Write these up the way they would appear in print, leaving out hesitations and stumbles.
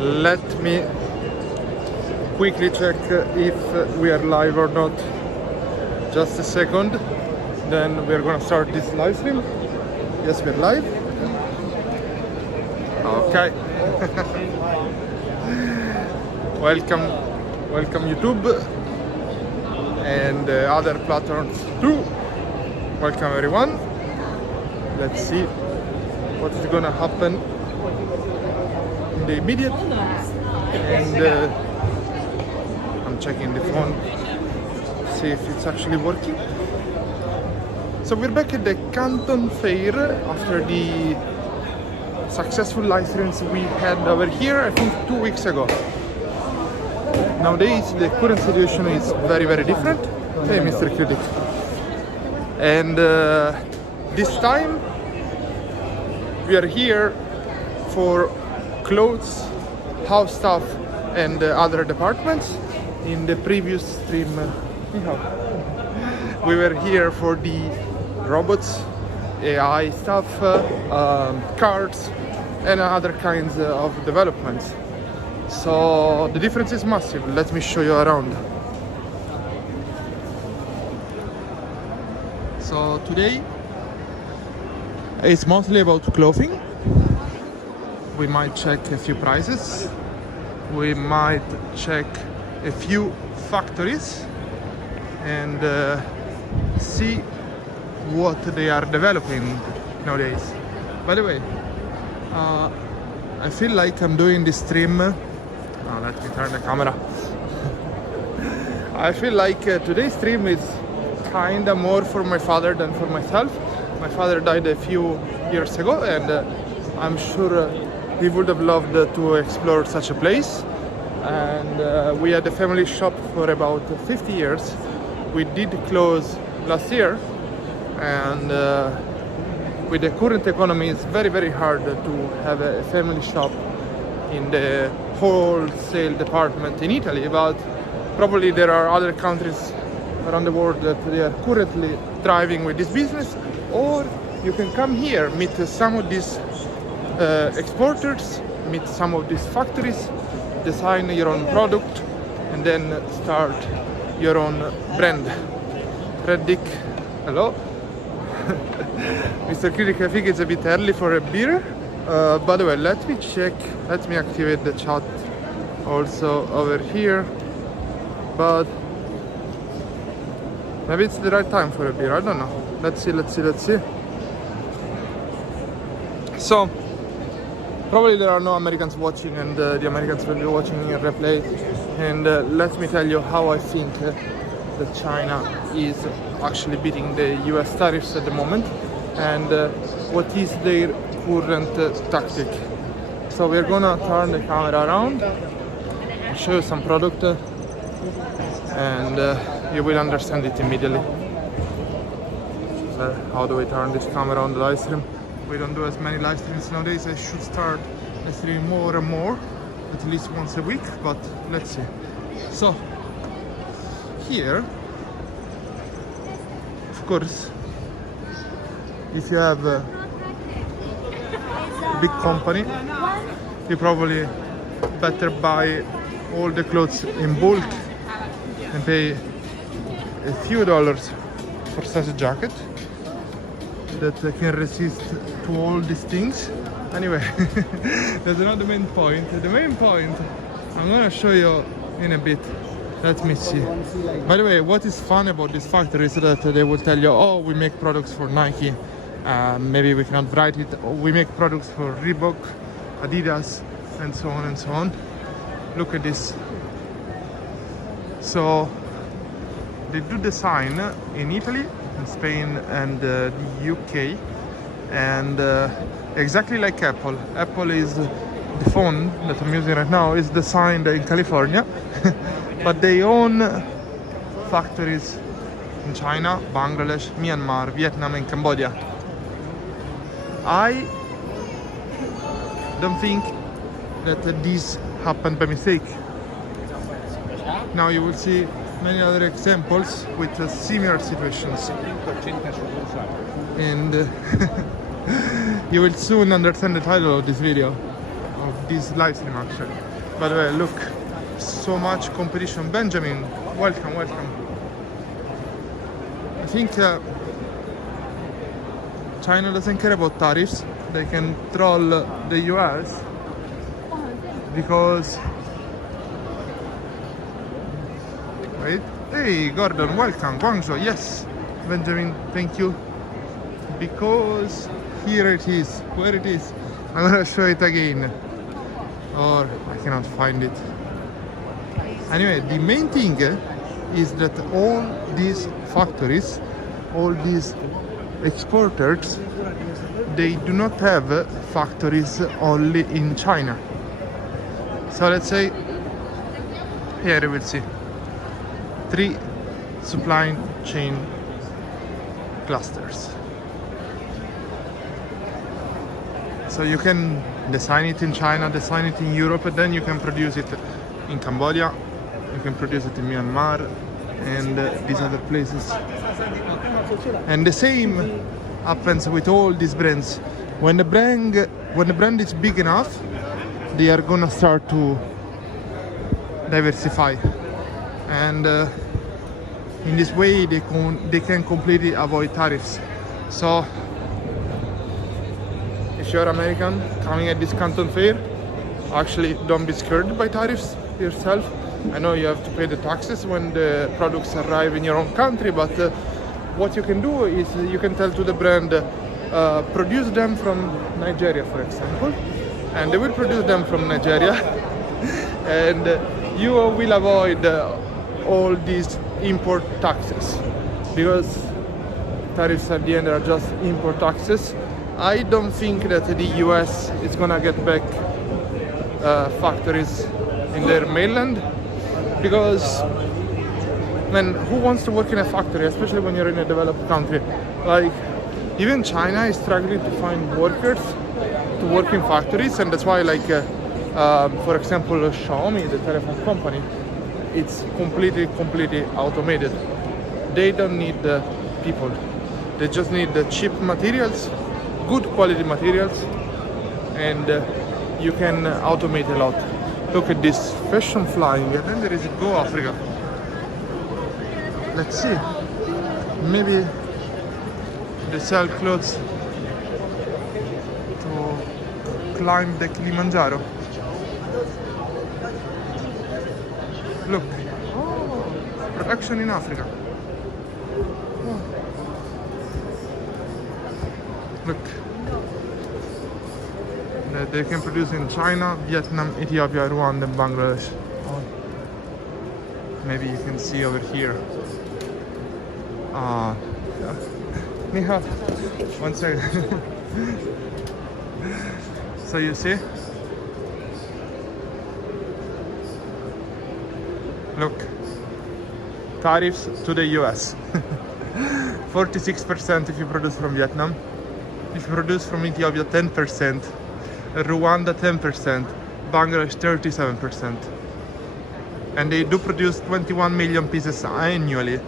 Let me quickly check if we are live or not. Just a second, then we're gonna start this live stream. Yes, we're live. Okay. welcome YouTube and other platforms too. Welcome everyone. Let's see what is gonna happen in the immediate. And I'm checking the phone, see if it's actually working. So we're back at the Canton Fair after the successful live streams we had over here, I think 2 weeks ago. Nowadays the current situation is very different. Hey Mr. Critic. And this time we are here for clothes, house stuff and other departments. In the previous stream we were here for the robots, AI stuff, cars and other kinds of developments. So the difference is massive. Let me show you around. So today it's mostly about clothing. We might check a few prices. We might check a few factories and see what they are developing nowadays. By the way, I feel like I'm doing this stream. Let me turn the camera. I feel like today's stream is kinda more for my father than for myself. My father died a few years ago, and I'm sure he would have loved to explore such a place. And we had a family shop for about 50 years. We did close last year, and with the current economy it's very hard to have a family shop in the wholesale department in Italy, but probably there are other countries around the world that they are currently thriving with this business. Or you can come here, meet some of these exporters, meet some of these factories, design your own product and then start your own brand. Red Dick, hello. Mr. Critic, I think it's a bit early for a beer. By the way, let me check, let me activate the chat also over here. But maybe it's the right time for a beer, I don't know. Let's see. So, probably there are no Americans watching, and the Americans will be watching in replay. And let me tell you how I think that China is actually beating the US tariffs at the moment, and what is their current tactic. So we're gonna turn the camera around, show you some product, and you will understand it immediately. How do we turn this camera on the live stream? We don't do as many live streams nowadays. I should start streaming more and more, at least once a week, but let's see. So here, of course, if you have a big company, you probably better buy all the clothes in bulk and pay a few dollars for such a jacket that can resist to all these things. Anyway, that's not the main point. The main point I'm gonna show you in a bit. Let me see. By the way, what is fun about this factory is that they will tell you, oh, we make products for Nike. Maybe we cannot write it. Or we make products for Reebok, Adidas, and so on and so on. Look at this. So they do design in Italy, in Spain, and the UK, and exactly like Apple. Apple is the phone that I'm using right now is designed in California, but they own factories in China, Bangladesh, Myanmar, Vietnam, and Cambodia. I don't think that this happened by mistake. Now you will see many other examples with similar situations, and you will soon understand the title of this video, of this live stream actually. By the way, look, so much competition. Benjamin, welcome, welcome. I think China doesn't care about tariffs. They can troll the US because... Wait. Hey, Gordon, welcome. Guangzhou, yes. Benjamin, thank you. Because here it is. Where it is? I'm gonna show it again. Or I cannot find it. Anyway, the main thing is that all these factories, all these exporters, they do not have factories only in China. So let's say, here you will see 3 supply chain clusters. So you can design it in China, design it in Europe, and then you can produce it in Cambodia, you can produce it in Myanmar, and these other places. And the same happens with all these brands. When the brand is big enough, they are gonna start to diversify, and in this way they can completely avoid tariffs. So if you're American coming at this Canton Fair, actually don't be scared by tariffs yourself. I know you have to pay the taxes when the products arrive in your own country, but what you can do is you can tell to the brand, produce them from Nigeria, for example, and they will produce them from Nigeria, and you will avoid all these import taxes, because tariffs at the end are just import taxes. I don't think that the US is gonna get back factories in their mainland, because man, who wants to work in a factory, especially when you're in a developed country? Like, even China is struggling to find workers to work in factories, and that's why, like, for example, Xiaomi, the telephone company, it's completely automated. They don't need people. They just need the cheap materials, good quality materials, and you can automate a lot. Look at this fashion flying, and then there is Go Africa. Let's see. Maybe they sell clothes to climb the Kilimanjaro. Look. Oh, production in Africa. Oh. Look. They can produce in China, Vietnam, Ethiopia, Rwanda, and Bangladesh. Oh. Maybe you can see over here. Yeah. One second. So you see? Look. Tariffs to the US. 46% if you produce from Vietnam. If you produce from Ethiopia, 10%. Rwanda, 10%. Bangladesh, 37%. And they do produce 21 million pieces annually.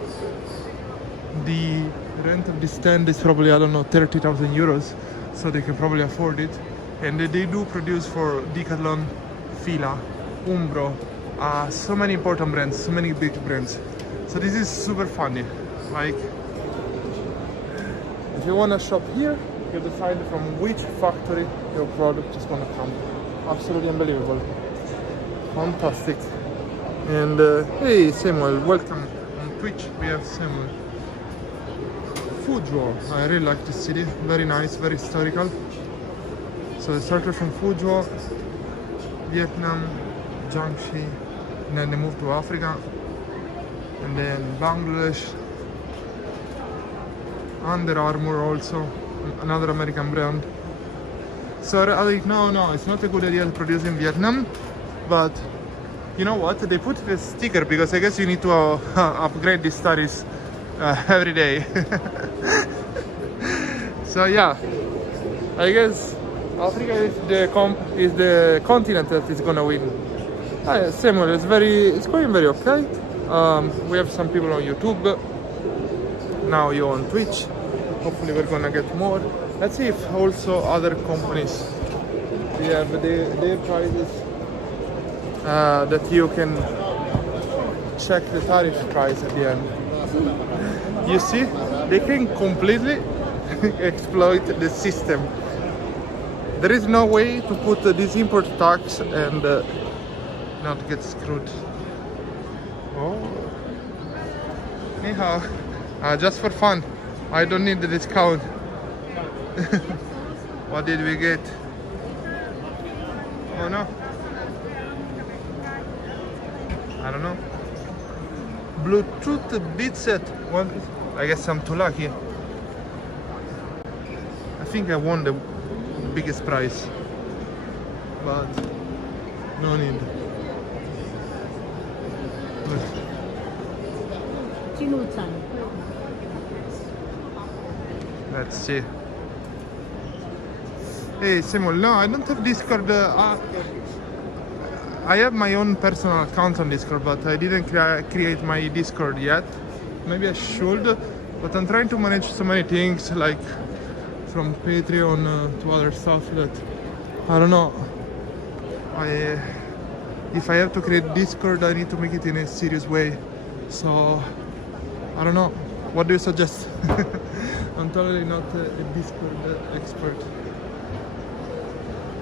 The rent of this stand is probably, I don't know, 30,000 euros, so they can probably afford it. And they do produce for Decathlon, Fila, Umbro, so many important brands, so many big brands. So this is super funny. Like, if you want to shop here, you decide from which factory your product is going to come. Absolutely unbelievable. Fantastic. And hey Samuel, welcome on Twitch. We have Samuel. Fuzhou, I really like this city. Very nice, very historical. So they started from Fuzhou, Vietnam, Jiangxi, and then they moved to Africa, and then Bangladesh, Under Armour also, another American brand. So I like, no, it's not a good idea to produce in Vietnam, but you know what? They put the sticker because I guess you need to upgrade these studies every day. So yeah, I guess Africa is the continent that is gonna win. Samuel, it's going very okay. We have some people on YouTube. Now you're on Twitch. Hopefully we're gonna get more. Let's see if also other companies they have their prices. that you can check the tariff price at the end. You see, they can completely exploit the system. There is no way to put this import tax and not get screwed. Oh, anyhow, just for fun. I don't need the discount. What did we get? Oh no. I don't know. Bluetooth beat set. One. I guess I'm too lucky. I think I won the biggest prize, but no need. Let's see. Hey Simul, no, I don't have Discord. I have my own personal account on Discord, but I didn't create my Discord yet. Maybe I should, but I'm trying to manage so many things, like from Patreon to other stuff, that I don't know. If I have to create Discord, I need to make it in a serious way. So I don't know. What do you suggest? I'm totally not a Discord expert.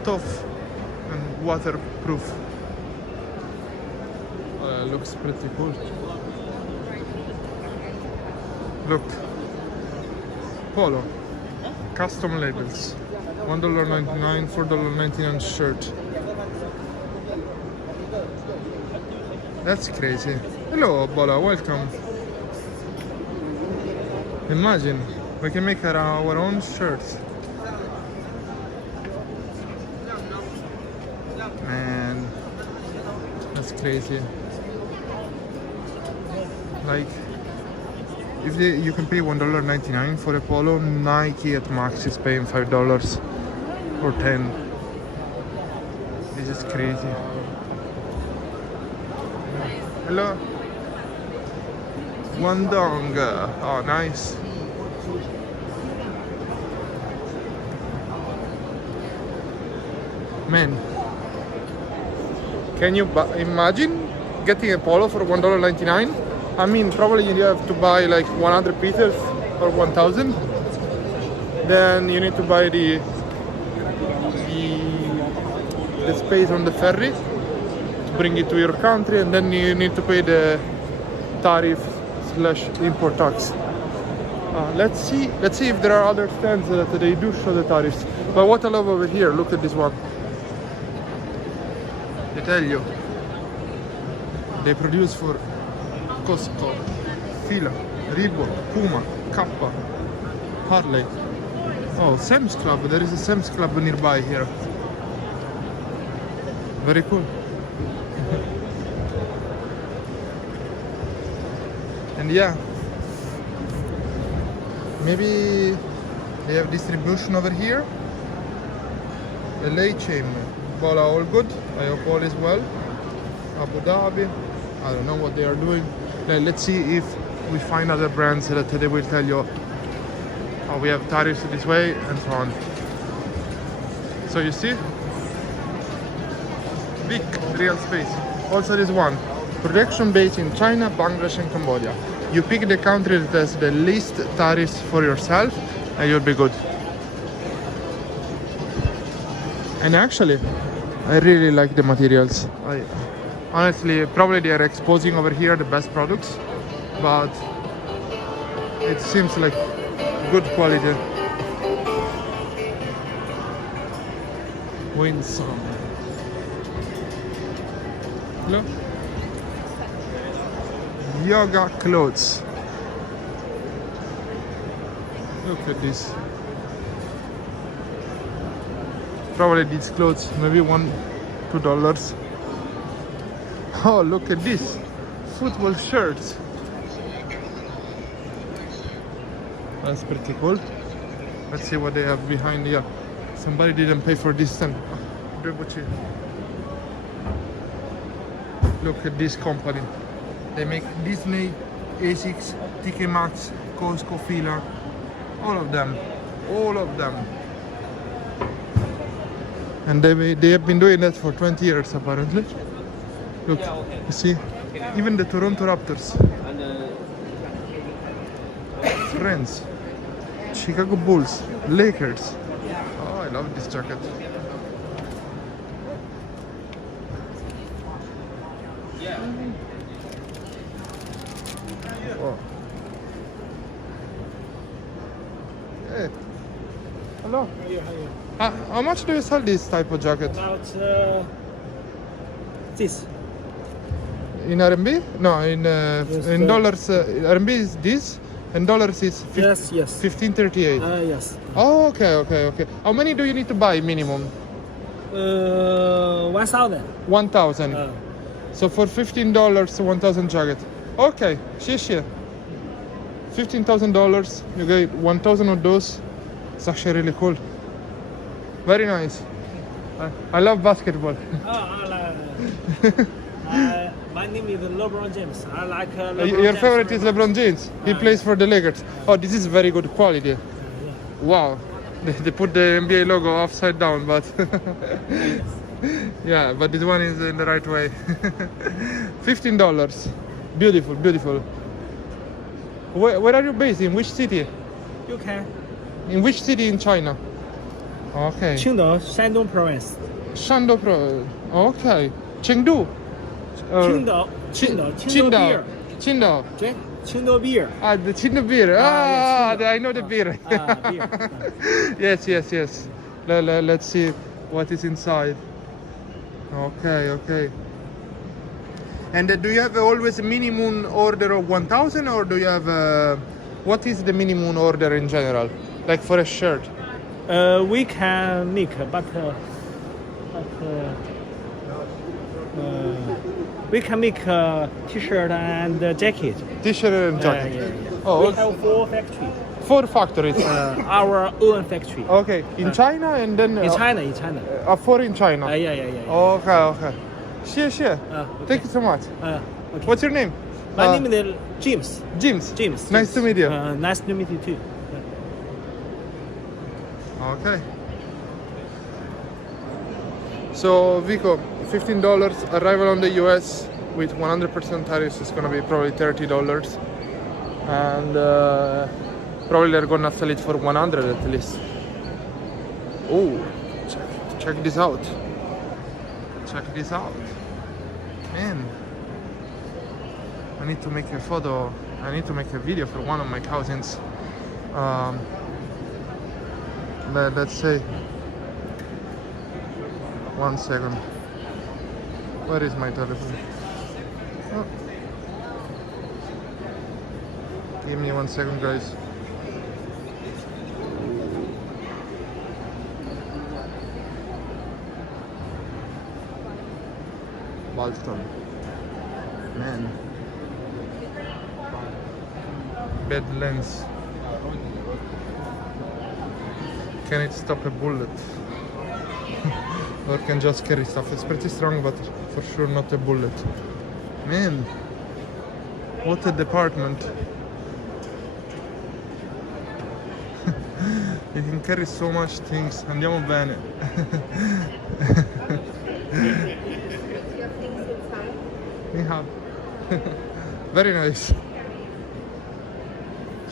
Tough and waterproof. Looks pretty cool. Look, Polo, custom labels, $1.99, $4.99 shirt. That's crazy. Hello, Bola, welcome. Imagine, we can make our own shirts. Man, that's crazy. Like, if you can pay $1.99 for a polo, Nike at max is paying $5 or $10. This is crazy. Hello. Guangdong. Oh, nice. Man, can you imagine getting a polo for $1.99? I mean, probably you have to buy like 100 pieces or 1,000. Then you need to buy the space on the ferry to bring it to your country, and then you need to pay the tariff/import tax. Let's see if there are other stands that they do show the tariffs. But what I love over here, look at this one. I tell you, they produce for Costco, Fila, Reebok, Puma, Kappa, Harley. Oh, Sam's Club. There is a Sam's Club nearby here. Very cool. And yeah, maybe they have distribution over here. LA chain. Bola, all good. I hope all is well. Abu Dhabi. I don't know what they are doing. Let's see if we find other brands that they will tell you, oh, we have tariffs this way and so on. So you see, big real space. Also this one, production based in China, Bangladesh and Cambodia. You pick the country that has the least tariffs for yourself and you'll be good. And actually, I really like the materials. Honestly, probably they are exposing over here the best products, but it seems like good quality. Winsome. Look. Yoga clothes. Look at this. Probably these clothes, maybe $2. Oh, look at this. Football shirts. That's pretty cool. Let's see what they have behind here. Somebody didn't pay for this stand. Look at this company. They make Disney, Asics, TK Maxx, Costco, Fila. All of them. All of them. And they have been doing that for 20 years apparently. Look, you see? Even the Toronto Raptors. Friends. Chicago Bulls. Lakers. Oh, I love this jacket. Oh. Hey. Hello. How much do you sell this type of jacket? About this. In RMB? No, in dollars. RMB is this, and dollars is Yes. 1538. Yes. Oh, okay. How many do you need to buy minimum? 1,000. 1,000. So for $15, 1,000 jacket. Okay, share. $15,000. You get 1,000 of those. It's actually really cool. Very nice. I love basketball. My name is LeBron James. I like Your favorite is LeBron James. He plays for the Lakers. Oh, this is very good quality. Wow. They put the NBA logo upside down, but yeah, but this one is in the right way. $15. Beautiful. Where are you based? In which city? You can. In which city in China? Okay. Qingdao, Shandong Province. Shandong Province. Okay. Chengdu. Qingdao beer. Qingdao. Okay. Qingdao beer. The Qingdao beer. Yes, I know the beer. Beer. Yes. Let's see what is inside. Okay. And do you have always a minimum order of 1,000, or do you have what is the minimum order in general, like for a shirt? We can make, but we can make t-shirt and jacket. T-shirt and jacket. Yeah. Oh, We have 4 factories. 4 factories. Our own factory. Okay, in China and then In China. 4 in China. Yeah. Okay. Sure. Okay. Thank you so much. Okay. What's your name? My name is James. James. Nice to meet you. Nice to meet you too. Okay. So Vico, $15 arrival on the US with 100% tariffs is gonna be probably $30, and probably they're gonna sell it for 100 at least. Oh, check this out. Man, I need to make a photo. I need to make a video for one of my cousins. Let's say, 1 second. Where is my telephone? Oh. Give me 1 second, guys. Balston. Man. Bad lens. Can it stop a bullet? Or can just carry stuff? It's pretty strong, but for sure not a bullet. Man, what a department. You can carry so much things. Andiamo bene. Ni hao. Very nice.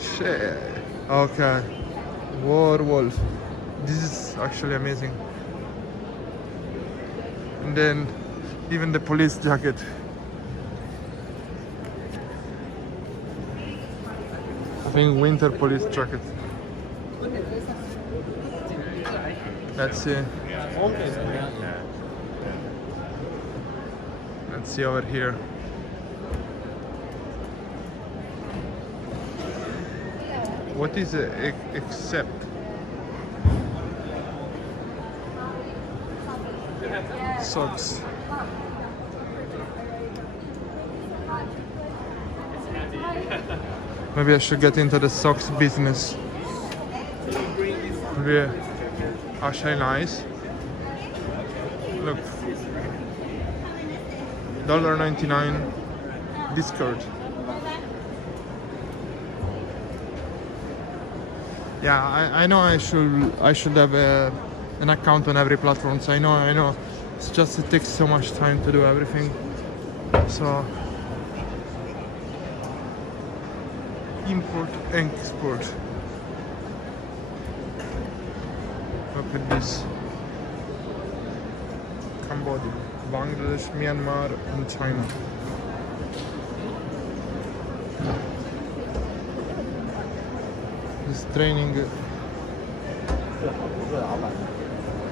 Shit. Okay. Werewolf. This is actually amazing. And then even the police jacket. I think winter police jacket. Let's see. Let's see over here. What is it except? Socks. Maybe I should get into the socks business. Maybe actually nice. Look, $1.99 Discord. Yeah, I know I should have an account on every platform. So I know. It's just it takes so much time to do everything. So import and export. Look at this. Cambodia, Bangladesh, Myanmar and China. This training.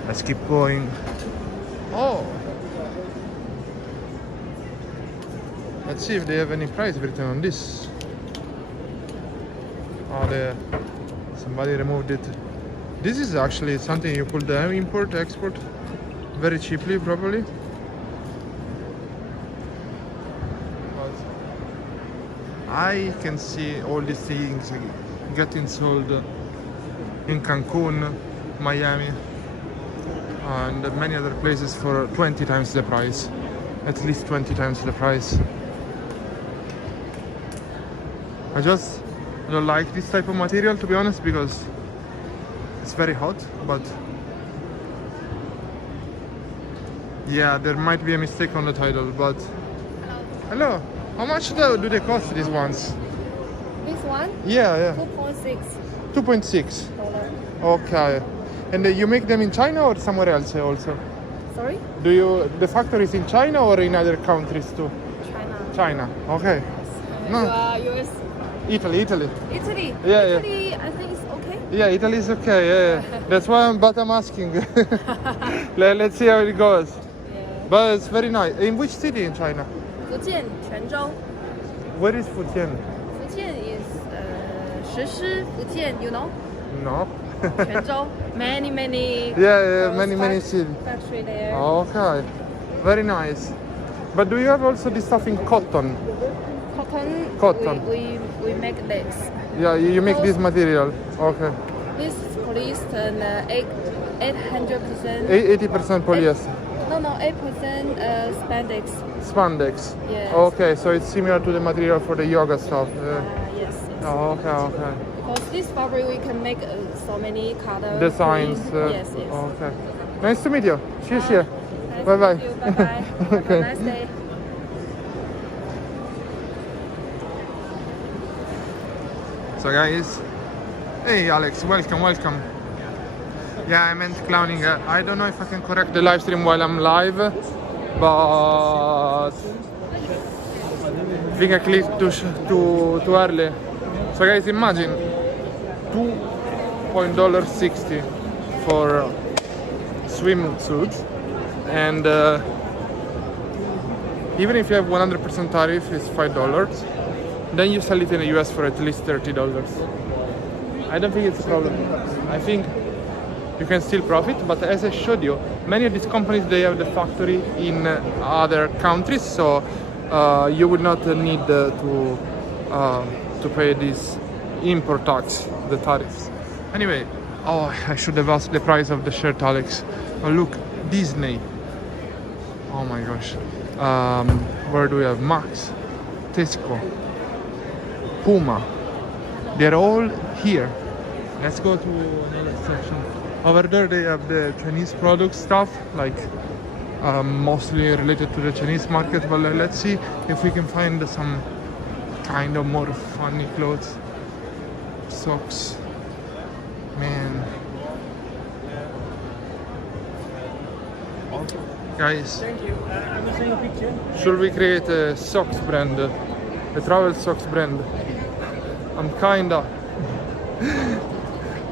Let's keep going. Oh! Let's see if they have any price written on this. Oh, somebody removed it. This is actually something you could import, export very cheaply, probably. But I can see all these things getting sold in Cancun, Miami, and many other places for 20 times the price. At least 20 times the price. I don't like this type of material, to be honest, because it's very hot, but yeah, there might be a mistake on the title, but hello, how much do they cost, these ones? This one? Yeah. 2.6 2.6. dollar. Okay. And you make them in China or somewhere else also? Sorry? The factories in China or in other countries too? China. China, okay. No. You are US. Italy. Italy. Yeah. Italy, I think it's okay. Yeah, Italy is okay, yeah. That's why I'm asking. Let's see how it goes. Yeah. But it's very nice. In which city in China? Fujian, Quanzhou. Where is Fujian? Fujian is Shishi, Fujian, you know? No. Quanzhou. Many. Yeah, many cities. Factory there. Okay, very nice. But do you have also this stuff in cotton? Cotton. We make this. Yeah, you make this material. Okay. This is polyester and 800%. 80% polyester. No, 8% spandex. Spandex. Yes. Okay, so it's similar to the material for the yoga stuff. Yes. Oh, okay. Because this fabric we can make so many color Designs. Yes. Okay. Nice to meet you. Cheers. Nice Bye. to meet you. Bye. Have Okay. a nice day. So guys, hey Alex, welcome. Yeah, I meant clowning. I don't know if I can correct the live stream while I'm live, but I think I clicked too early. So guys, imagine $2.60 for swimsuit, and even if you have 100% tariff, it's $5. Then you sell it in the US for at least $30. I don't think it's a problem. I think you can still profit, but as I showed you, many of these companies, they have the factory in other countries, so you would not need to pay this import tax, the tariffs. Anyway, I should have asked the price of the shirt, Alex. Oh look, Disney. Oh my gosh. Where do we have Max, Tesco, Puma? They're all here. Let's go to another section. Over there they have the Chinese product stuff, like mostly related to the Chinese market, but let's see if we can find some kind of more funny clothes. Socks. Man. Guys, Thank you. I'm taking a picture. should we create a socks brand? A travel socks brand? I'm kinda.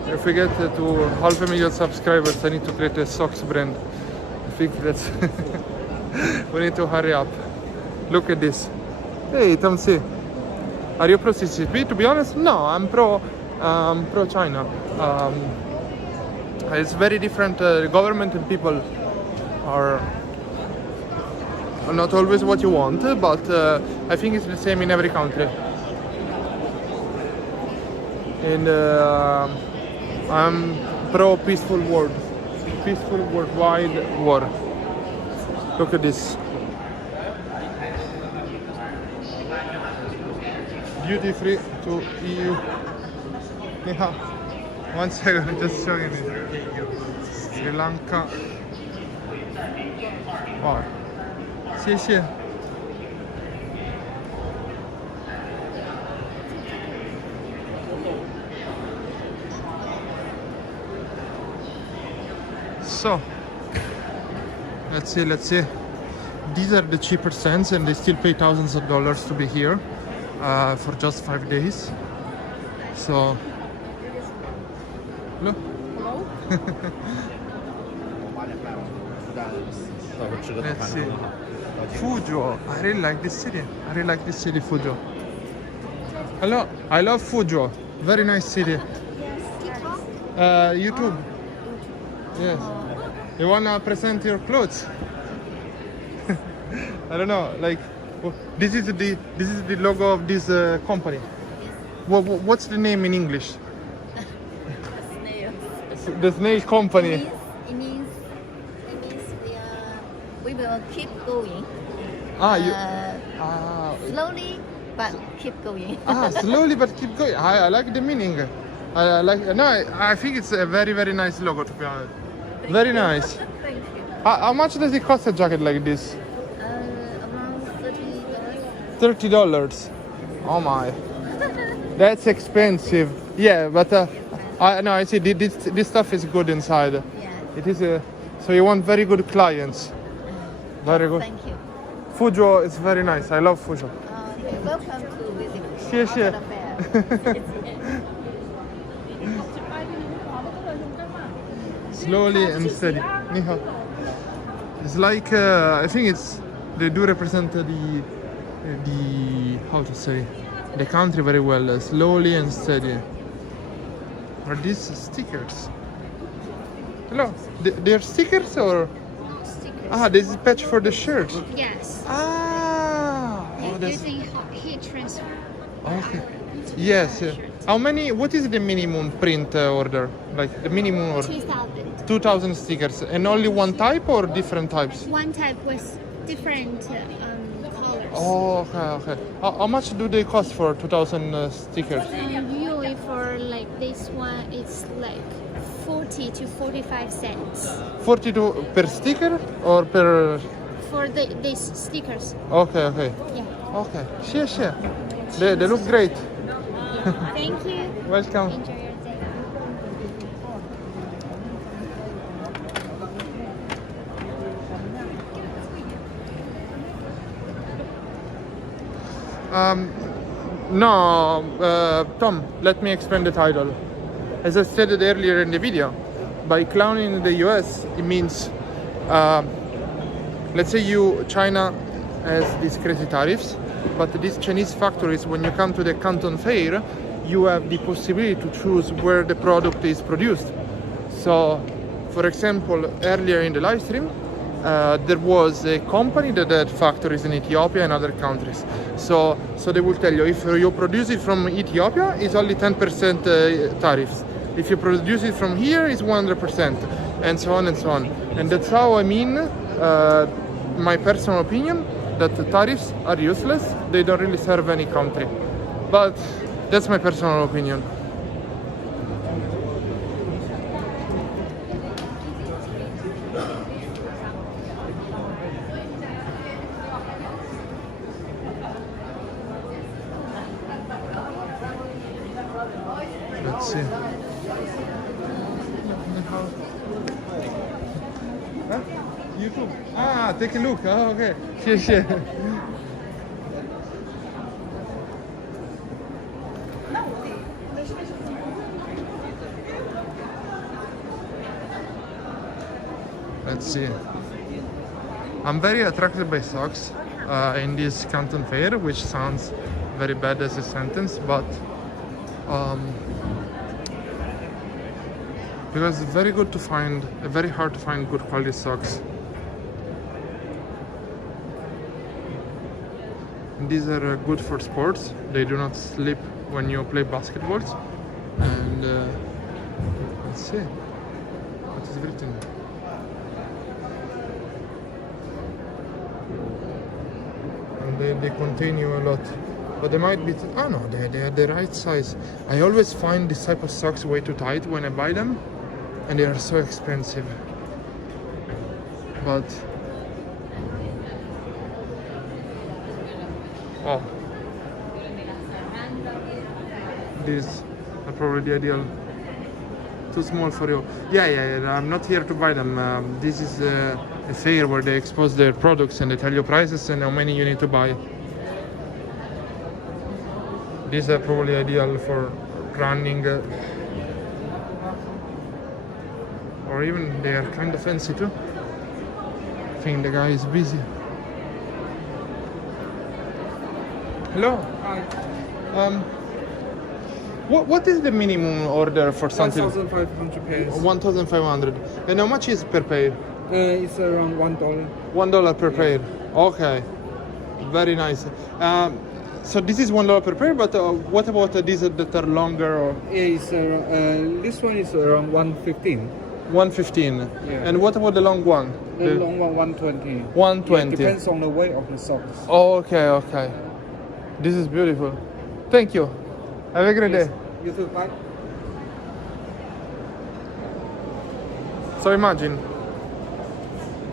If we get to 500,000 subscribers, I need to create a socks brand. I think that's. We need to hurry up. Look at this. Hey, Tom C. Are you pro CCP? To be honest, no. I'm pro China. It's very different. The government and people are not always what you want, but I think it's the same in every country. And I'm pro peaceful world, peaceful worldwide war. Look at this. Duty free to EU. Yeah. 1 second, I'm just showing it. Sri Lanka. Wow. 谢谢. So let's see. These are the cheaper cents, and they still pay thousands of dollars to be here for just 5 days. So look. Let's see. Fuzhou. I really like this city. Fuzhou. Hello, I love Fuzhou. Very nice city. YouTube. Yes. You wanna present your clothes? I don't know. Like, this is the logo of this company. What's the name in English? The snail company. It means we will keep going. Slowly, but keep going. Slowly but keep going. I like the meaning. I think it's a very, very nice logo, to be honest. Very nice. Thank you. How much does it cost, a jacket like this? Around $30. $30. Oh my. That's expensive. Yeah, but I see this stuff is good inside. Yeah. It is so you want very good clients. Very good. Thank you. Fuzhou is very nice. I love Fuzhou. Welcome to visit. 谢谢。 Canton Fair. Slowly and steady. 你好. It's like I think they do represent the how to say, the country very well. Slowly and steady. Are these stickers? Hello, they're stickers or? Stickers. This is patch for the shirt. Yes. That's Using heat transfer. okay. Yes. How many? What is the minimum print order? Like the minimum order? 2,000. 2,000 stickers, and only one type or different types? One type with different colors. Oh, okay. How much do they cost for 2,000 stickers? Usually for like this one, it's like 40 to 45 cents. 42 per sticker or per? For these stickers. Okay. Yeah. Okay. Sure. They look great. Thank you. Welcome. Enjoy your day. Tom, let me explain the title. As I said earlier in the video, by clowning in the US, it means, let's say China has these crazy tariffs, but these Chinese factories, when you come to the Canton Fair, you have the possibility to choose where the product is produced. So, for example, earlier in the live stream, there was a company that had factories in Ethiopia and other countries. So they will tell you, if you produce it from Ethiopia, it's only 10% tariffs. If you produce it from here, it's 100%, and so on and so on. And that's how I mean, my personal opinion, that the tariffs are useless. They don't really serve any country. But that's my personal opinion. Let's see. Huh? YouTube. Take a look. Okay. Sure. Let's see. I'm very attracted by socks in this Canton Fair, which sounds very bad as a sentence, but because it's very hard to find good quality socks. And these are good for sports. They do not slip when you play basketballs. And let's see what is written. And they contain you a lot. But they might be, no, they're the right size. I always find this type of socks way too tight when I buy them, and they are so expensive. But, oh, these are probably the ideal too small for you. Yeah. I'm not here to buy them. This is a fair where they expose their products and they tell you prices and how many you need to buy. These are probably ideal for running, or even they are kind of fancy too. I think the guy is busy. Hello. Hi. What is the minimum order for something? 1,500 pairs. 1,500. And how much is per pair? It's around $1. $1 per pair. Okay. Very nice. So this is $1 per pair, but what about these that are longer? Or Yeah, it's this one is around 115. 115. Yeah. And what about the long one? The long one 120. 120. Yeah, depends on the weight of the socks. Okay. This is beautiful. Thank you. Have a great day. You too, bye. So imagine,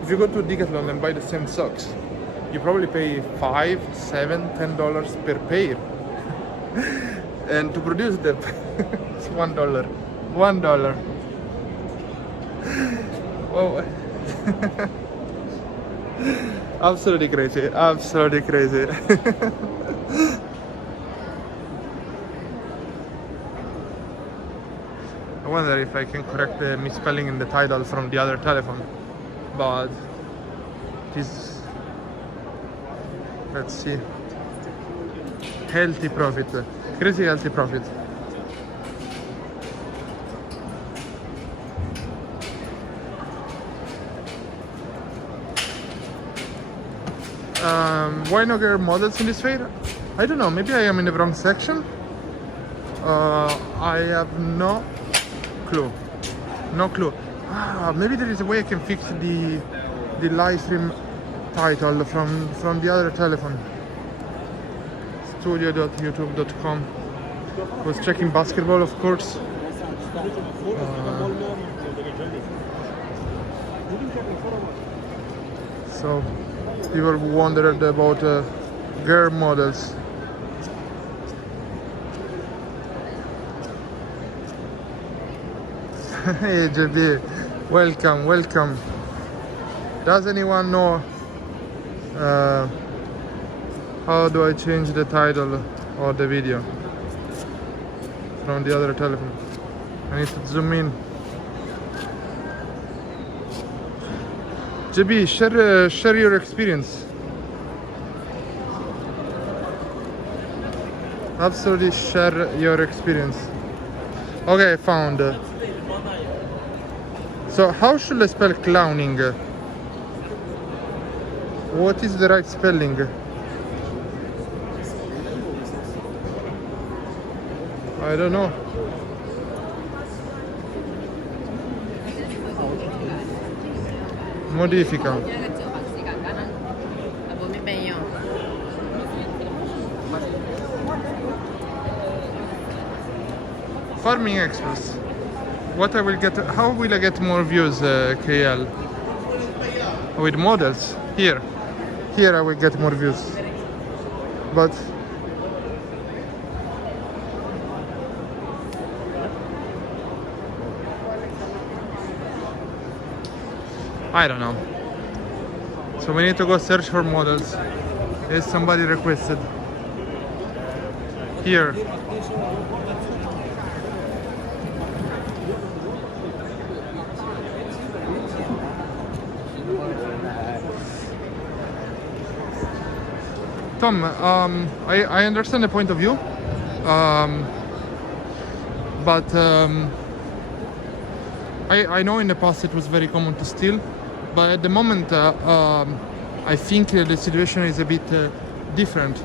if you go to Decathlon and buy the same socks, you probably pay $5, $7, $10 per pair. And to produce them, it's $1. $1. Whoa. Absolutely crazy. Absolutely crazy. I wonder if I can correct the misspelling in the title from the other telephone, but this, let's see, healthy profit, crazy healthy profit. Why no girl models in this fair? I don't know, maybe I am in the wrong section. I have no clue. Maybe there is a way I can fix the live stream title from the other telephone. Studio.youtube.com. Was checking basketball, of course. So people wondered about girl models. Hey JD, welcome. Does anyone know how do I change the title or the video from the other telephone? I need to zoom in. JB, share your experience. Absolutely share your experience. Okay, I found. So how should I spell clowning? What is the right spelling? I don't know. Modifica. Farming Express. What I will get? How will I get more views, KL? With models? Here I will get more views. But I don't know. So we need to go search for models. As somebody requested. Here. Tom, I understand the point of view, but I know in the past it was very common to steal, but at the moment I think the situation is a bit different.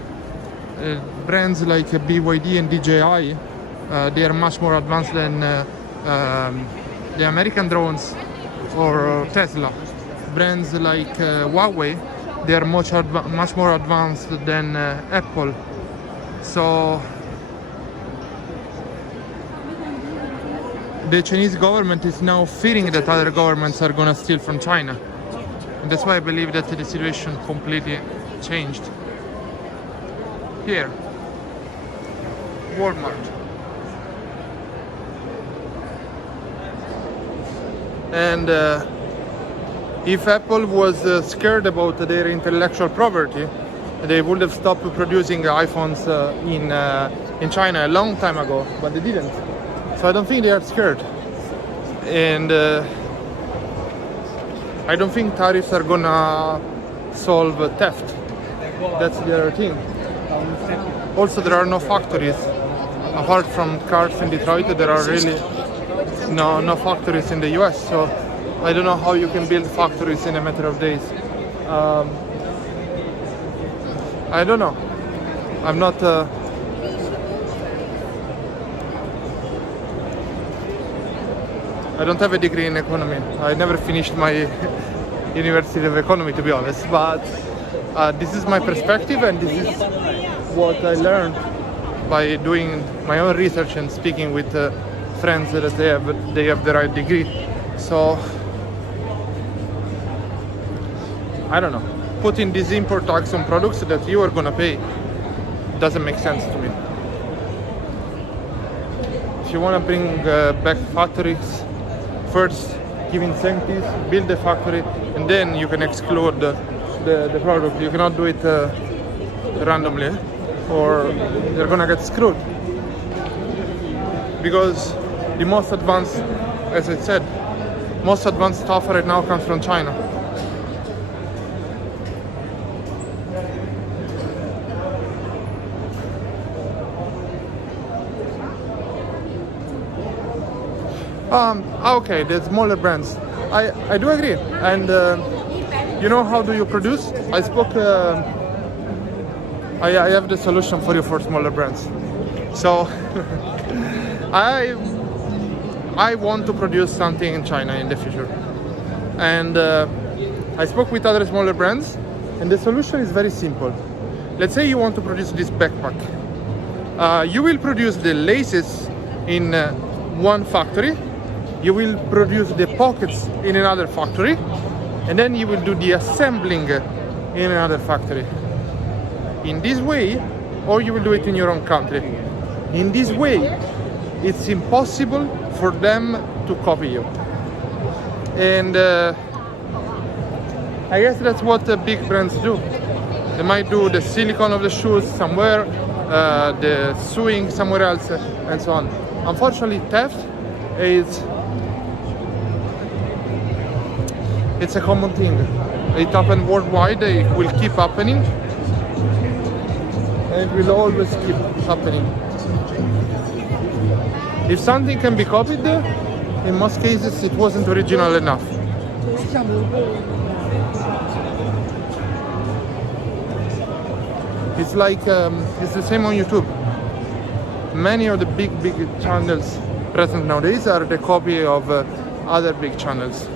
Brands like BYD and DJI, they are much more advanced than the American drones or Tesla. Brands like Huawei, they are much more advanced than Apple. So the Chinese government is now fearing that other governments are gonna steal from China. And that's why I believe that the situation completely changed. Here, Walmart. And if Apple was scared about their intellectual property, they would have stopped producing iPhones in China a long time ago, but they didn't. So I don't think they are scared. And I don't think tariffs are gonna solve theft. That's the other thing. Also, there are no factories. Apart from cars in Detroit, there are really no factories in the US. So I don't know how you can build factories in a matter of days. I don't know. I'm not... I don't have a degree in economy. I never finished my University of Economy, to be honest. But this is my perspective, and this is what I learned by doing my own research and speaking with friends that they have the right degree. So I don't know. Putting this import tax on products that you are gonna pay doesn't make sense to me. If you wanna bring back factories, first give incentives, build the factory, and then you can exclude the product. You cannot do it randomly, or you're gonna get screwed. Because the most advanced, as I said, most advanced stuff right now comes from China. Okay, the smaller brands. I do agree. And you know, how do you produce? I spoke. I have the solution for you for smaller brands. So I want to produce something in China in the future, and I spoke with other smaller brands, and the solution is very simple. Let's say you want to produce this backpack. You will produce the laces in one factory. You will produce the pockets in another factory, and then you will do the assembling in another factory. In this way, or you will do it in your own country. In this way, it's impossible for them to copy you. And I guess that's what the big brands do. They might do the silicone of the shoes somewhere, the sewing somewhere else, and so on. Unfortunately, theft is... it's a common thing. It happened worldwide, it will keep happening, and it will always keep happening. If something can be copied, in most cases it wasn't original enough. It's like, it's the same on YouTube. Many of the big channels present nowadays are the copy of other big channels.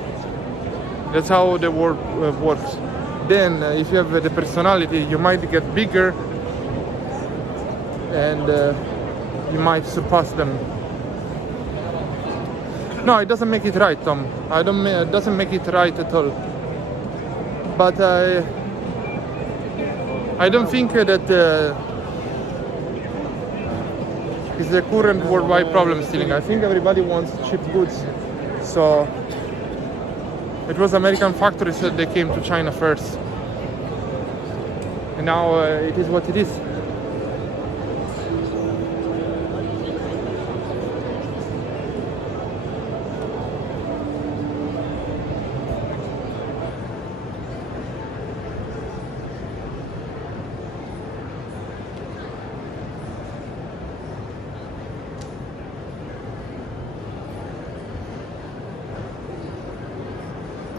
That's how the world works. Then, if you have the personality, you might get bigger, and you might surpass them. No, it doesn't make it right, Tom. It doesn't make it right at all. But I don't think that it's the current worldwide problem stealing. I think everybody wants cheap goods. So it was American factories that they came to China first. And now it is what it is.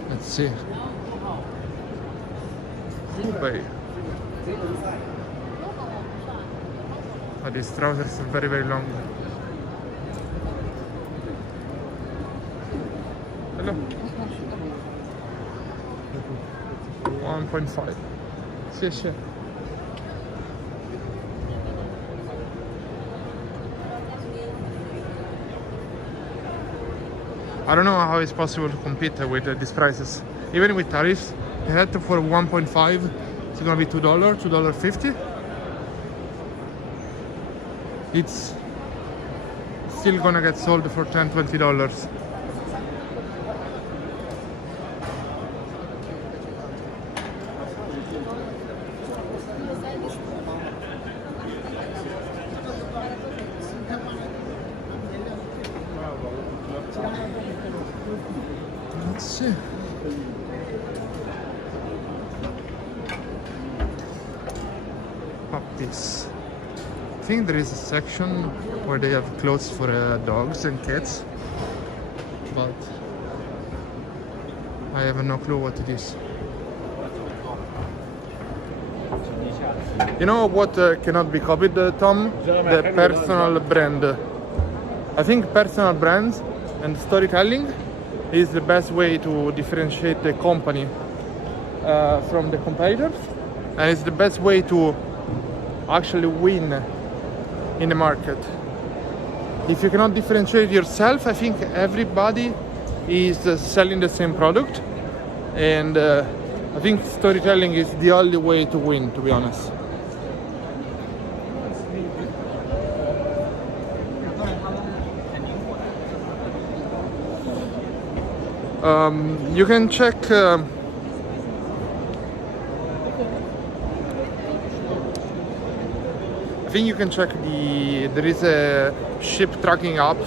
Let's see. Wait. Oh, these trousers are very, very long. Hello. 1.5. 谢谢. I don't know how it's possible to compete with these prices. Even with tariffs, they had to for 1.5, it's gonna be $2, $2.50. It's still gonna get sold for $10, $20. Let's see. Puppies. I think there is a section where they have clothes for dogs and cats, but I have no clue what it is. You know what cannot be copied, Tom? The personal brand. I think personal brands and storytelling is the best way to differentiate the company from the competitors, and it's the best way to actually win in the market. If you cannot differentiate yourself, I think everybody is selling the same product, and I think storytelling is the only way to win, to be honest. You can check I think you can check there is a ship tracking app.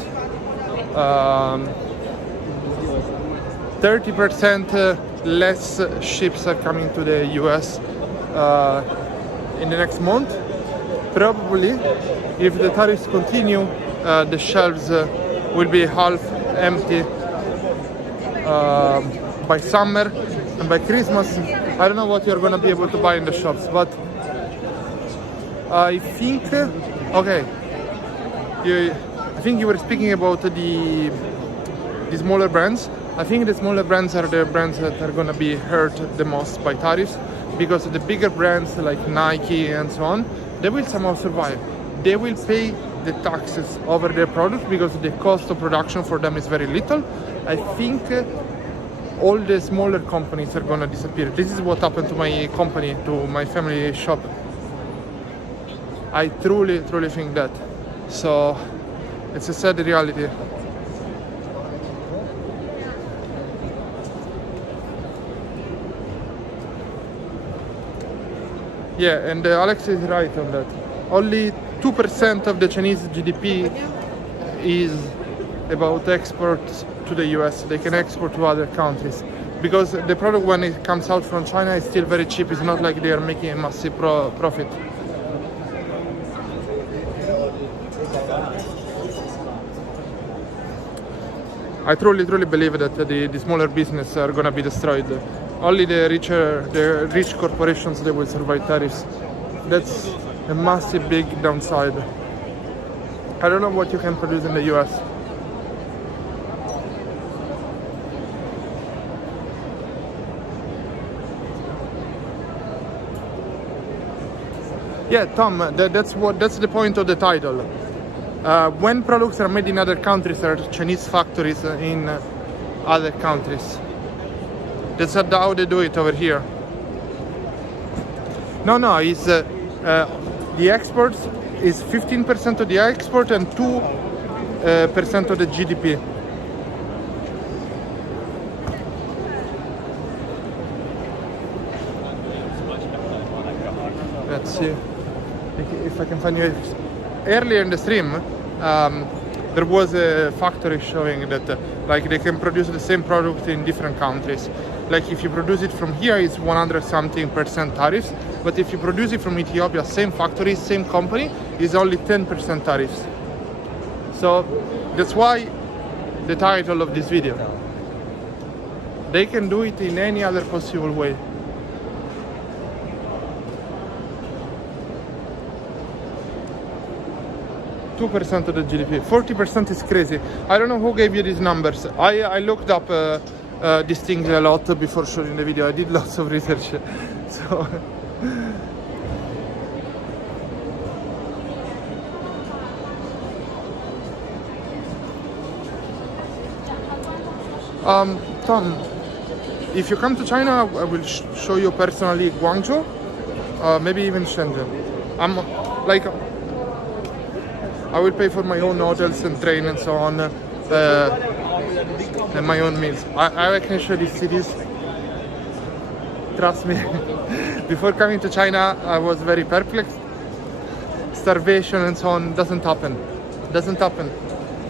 30% less ships are coming to the US in the next month. Probably, if the tariffs continue, the shelves will be half empty by summer, and by Christmas I don't know what you're gonna be able to buy in the shops, but I think okay, I think you were speaking about the smaller brands. I think the smaller brands are the brands that are gonna be hurt the most by tariffs, because the bigger brands like Nike and so on, they will somehow survive. They will pay the taxes over their product because the cost of production for them is very little. I think all the smaller companies are gonna disappear. This is what happened to my company, to my family shop. I truly think that. So it's a sad reality. Yeah, and Alex is right on that. Only 2% of the Chinese GDP is about exports to the US. They can export to other countries because the product, when it comes out from China, is still very cheap. It's not like they are making a massive profit. I truly believe that the smaller business are gonna be destroyed. Only the rich corporations, they will survive tariffs. That's a massive big downside. I don't know what you can produce in the US. Yeah, Tom, that's the point of the title. When products are made in other countries, there are Chinese factories in other countries. That's how they do it over here. No, it's the exports is 15% of the export and 2% of the GDP. Let's see if I can find you. Earlier in the stream, there was a factory showing that like they can produce the same product in different countries. Like if you produce it from here, it's 100-something% tariffs, but if you produce it from Ethiopia, same factory, same company, is only 10% tariffs. So that's why the title of this video. They can do it in any other possible way. %2 of the GDP. 40% is crazy. I don't know who gave you these numbers. I looked up these things a lot before shooting the video. I did lots of research. So Tom, if you come to China, I will show you personally Guangzhou, maybe even Shenzhen. I'm like, I will pay for my own hotels and train and so on, and my own meals. I can show these cities. Trust me. Before coming to China, I was very perplexed. Starvation and so on doesn't happen.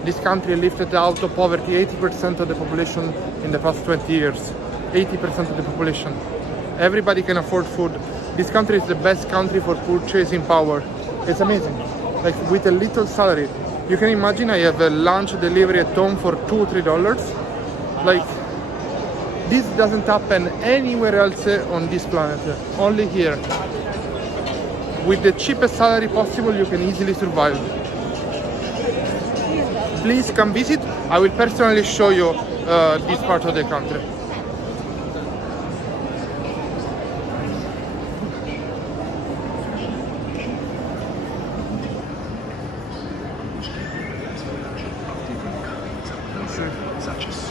This country lifted out of poverty 80% of the population in the past 20 years. 80% of the population. Everybody can afford food. This country is the best country for purchasing power. It's amazing. Like with a little salary. You can imagine I have a lunch delivery at home for $2-3. Like, this doesn't happen anywhere else on this planet. Only here. With the cheapest salary possible, you can easily survive. Please come visit. I will personally show you this part of the country.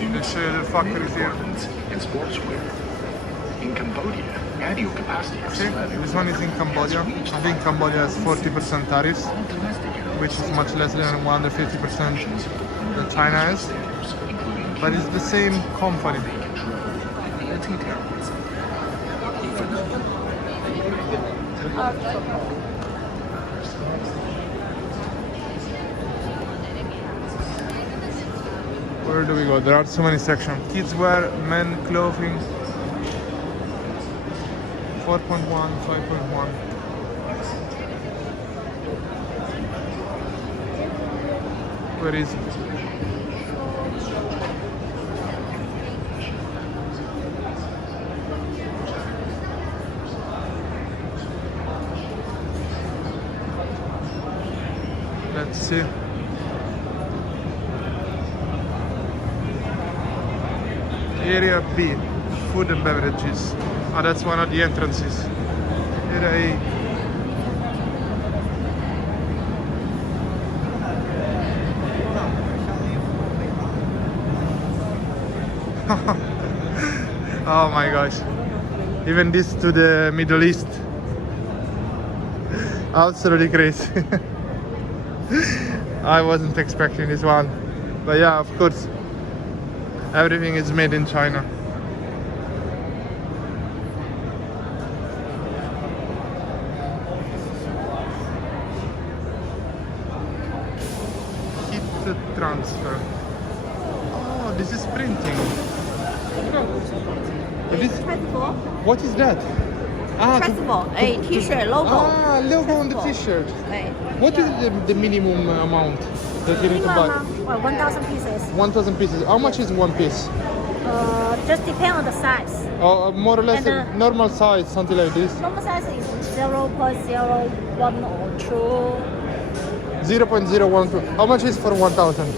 They show you the factories here. In sportswear. In Cambodia, annual capacity. See, this one is in Cambodia. I think Cambodia has 40% tariffs, which is much less than 150% that China has. But it's the same company. Where do we go? There are so many sections. Kids wear, men clothing. 4.1, 5.1. Where is it? Let's see. Area B, food and beverages. Oh, that's one of the entrances. Area A. Oh my gosh. Even this to the Middle East. Absolutely crazy. I wasn't expecting this one. But yeah, of course. Everything is made in China. Heat transfer. Oh, this is printing. This, what is that? Ah, Festival, a T-shirt logo. Ah, logo on the T-shirt. What is the minimum amount that you need to buy? 1,000 pieces. 1,000 pieces. How much is one piece? Just depend on the size. More or less And, a normal size, something like this. Normal size is 0.01 or 2. 0.012. How much is for 1,000?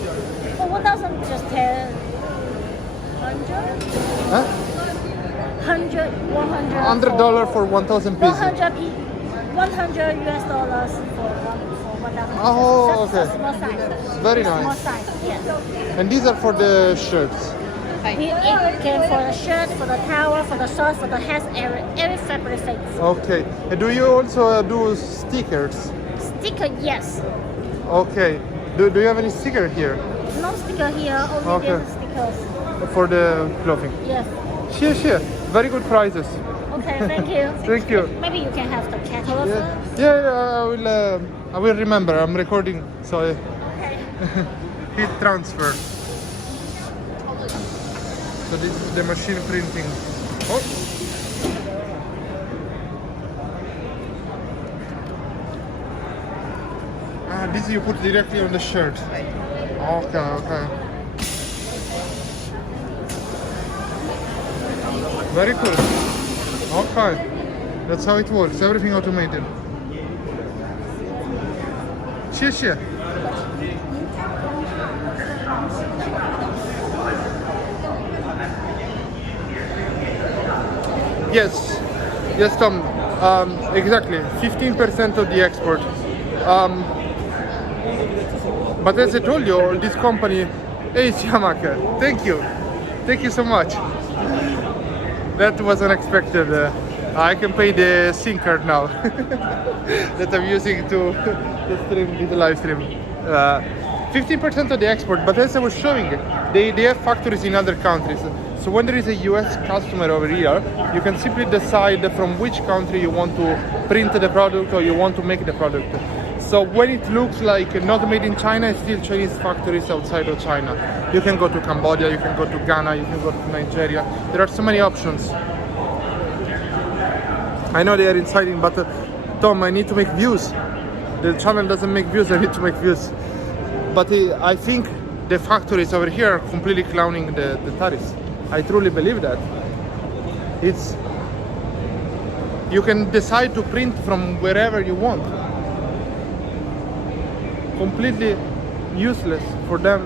For 1,000, just 10. 100? Huh? 100, 100. $100 for 1,000 pieces. 100 US dollars for 1,000. Oh, Just okay. a small size. Very Small nice. size, yes. And these are for the shirts. It came for the shirt, for the towel, for the shorts, for the hats, every fabric fits. Okay. And do you also do stickers? Sticker, yes. Okay. Do you have any sticker here No sticker here, only Okay. the stickers. for the clothing? Yes. Sure. Very good prices. Okay, thank you. Thank you. Maybe you can have the catalog. Yeah, I will remember. I'm recording, so Okay. heat transfer. So this is the machine printing. Oh. Ah, this you put directly on the shirt. Okay. Very cool. Okay. That's how it works. Everything automated. Cheers. Yes, Tom. Exactly. 15% of the export. But as I told you, this company, hey Siamaka, thank you so much. That was unexpected. I can pay the SIM card now that I'm using to stream the live stream. 15% of the export, but as I was showing, they have factories in other countries. So when there is a US customer over here, you can simply decide from which country you want to print the product or you want to make the product. So when it looks like not made in China, it's still Chinese factories outside of China. You can go to Cambodia, you can go to Ghana, you can go to Nigeria. There are so many options. I know they are inciting, but Tom, I need to make views. The channel doesn't make views, I need to make views. But I think the factories over here are completely clowning the tariffs. I truly believe that. You can decide to print from wherever you want. Completely useless for them.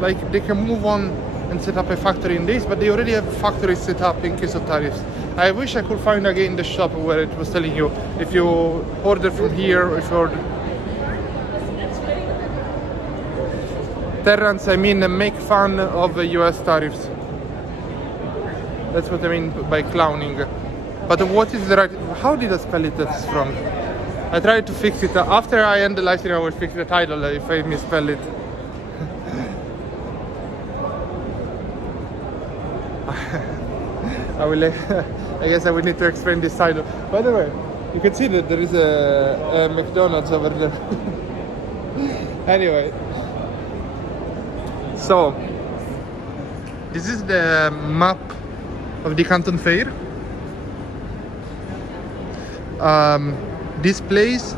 Like, they can move on and set up a factory in this, but they already have factories set up in case of tariffs. I wish I could find again the shop where it was telling you if you order from here, if you order. Terrence, I mean, make fun of the US tariffs. That's what I mean by clowning. But what is the right? How did I spell it that's wrong? I tried to fix it. After I end the live stream, I will fix the title if I misspell it. I guess I will need to explain this title. By the way, you can see that there is a McDonald's over there. Anyway, so this is the map of the Canton Fair. This place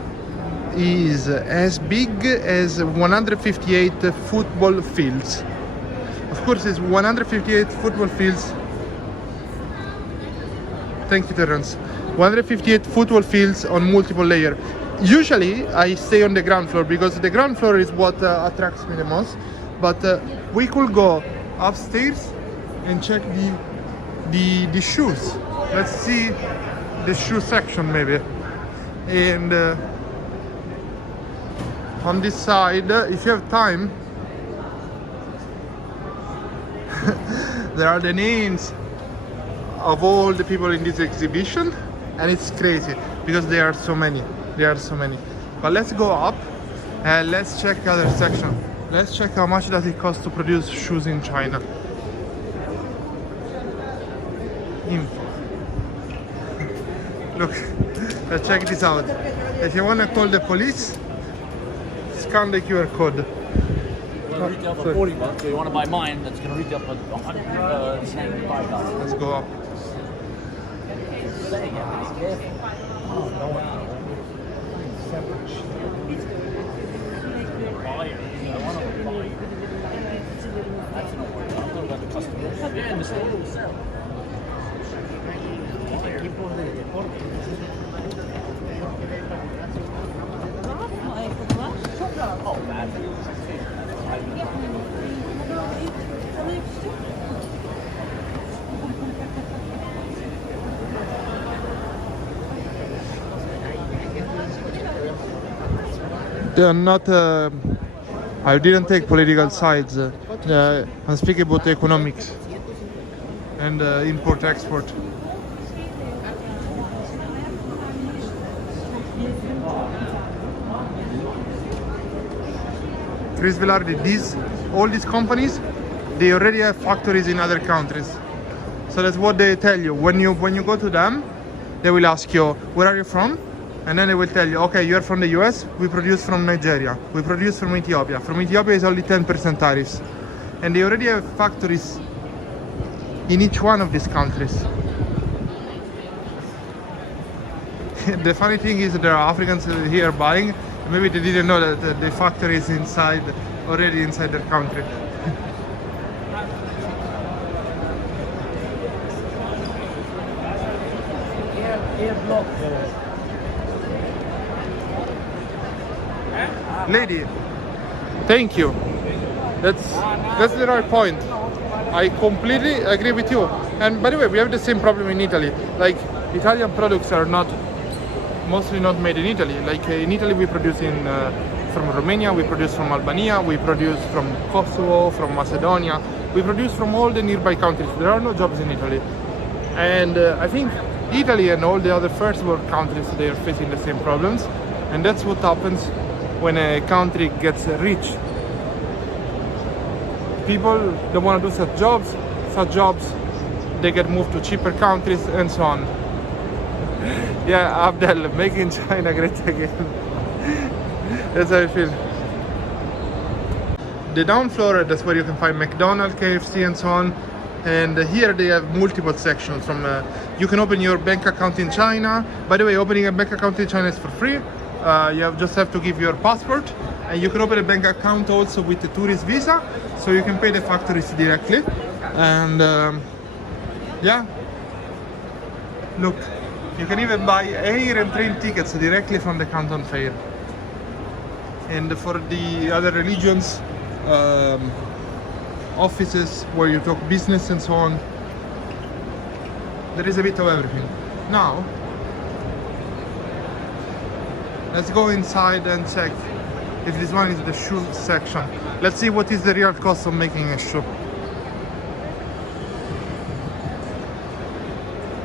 is as big as 158 football fields. Of course, it's 158 football fields. Thank you, Terrence. 158 football fields on multiple layers. Usually, I stay on the ground floor because the ground floor is what attracts me the most. But we could go upstairs and check the shoes. Let's see the shoe section maybe. And on this side, if you have time, there are the names of all the people in this exhibition, and it's crazy because there are so many. But let's go up and let's check other section. Let's check how much does it cost to produce shoes in China. Info. Look, let's check this out. If you want to call the police, scan the QR code. Retail for 40 bucks, so you want to buy mine, that's going to retail for $175. Let's go up. They are not. I didn't take political sides. I'm speaking about economics and import-export. Chris Velarde, all these companies, they already have factories in other countries. So that's what they tell you. When you go to them, they will ask you, where are you from? And then they will tell you, okay, you're from the US, we produce from Nigeria, we produce from Ethiopia. From Ethiopia is only 10% tariffs. And they already have factories in each one of these countries. The funny thing is that there are Africans here buying. Maybe they didn't know that the factory is already inside their country. Lady, thank you. That's the right point. I completely agree with you. And by the way, we have the same problem in Italy. Like, Italian products are mostly not made in Italy. Like in Italy, we produce from Romania, we produce from Albania, we produce from Kosovo, from Macedonia. We produce from all the nearby countries. There are no jobs in Italy. And I think Italy and all the other first world countries, they are facing the same problems. And that's what happens when a country gets rich. People don't want to do such jobs, they get moved to cheaper countries and so on. Yeah, Abdel, making China great again. That's how I feel. The down floor, that's where you can find McDonald's, KFC, and so on. And here they have multiple sections. From you can open your bank account in China. By the way, opening a bank account in China is for free. You just have to give your passport, and you can open a bank account also with the tourist visa, so you can pay the factories directly. And yeah, look, you can even buy air and train tickets directly from the Canton Fair. And for the other religions, offices where you talk business and so on, there is a bit of everything. Now let's go inside and check if this one is the shoe section. Let's see what is the real cost of making a shoe,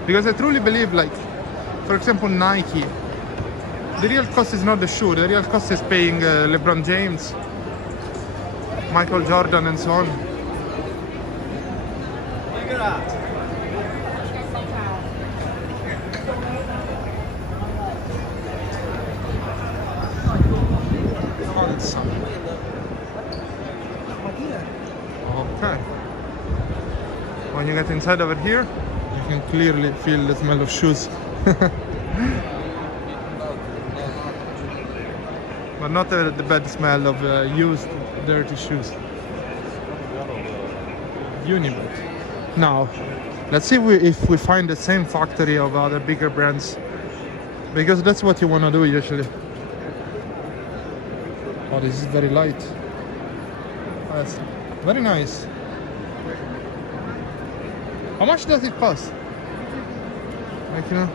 because I truly believe, like for example Nike, the real cost is not the shoe, the real cost is paying LeBron James, Michael Jordan, and so on. Okay. When you get inside over here, you can clearly feel the smell of shoes. But not the bad smell of used, dirty shoes. Unibet. Now, let's see if we find the same factory of other bigger brands, because that's what you want to do usually. Oh, this is very light. That's very nice. How much does it cost? Like, you know.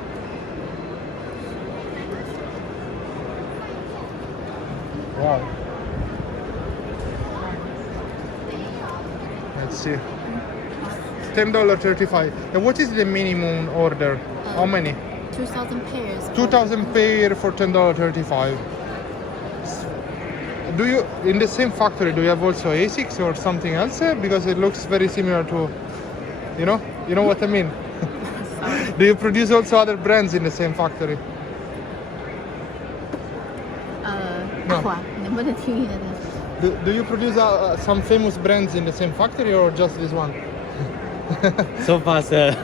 Wow. Let's see. $10.35. And what is the minimum order? How many? 2,000 pairs. 2,000 pair for $10.35. Do you, in the same factory, do you have also ASICs or something else? Because it looks very similar to, you know what I mean? Do you produce also other brands in the same factory? No. Do you produce some famous brands in the same factory or just this one? So far, sir.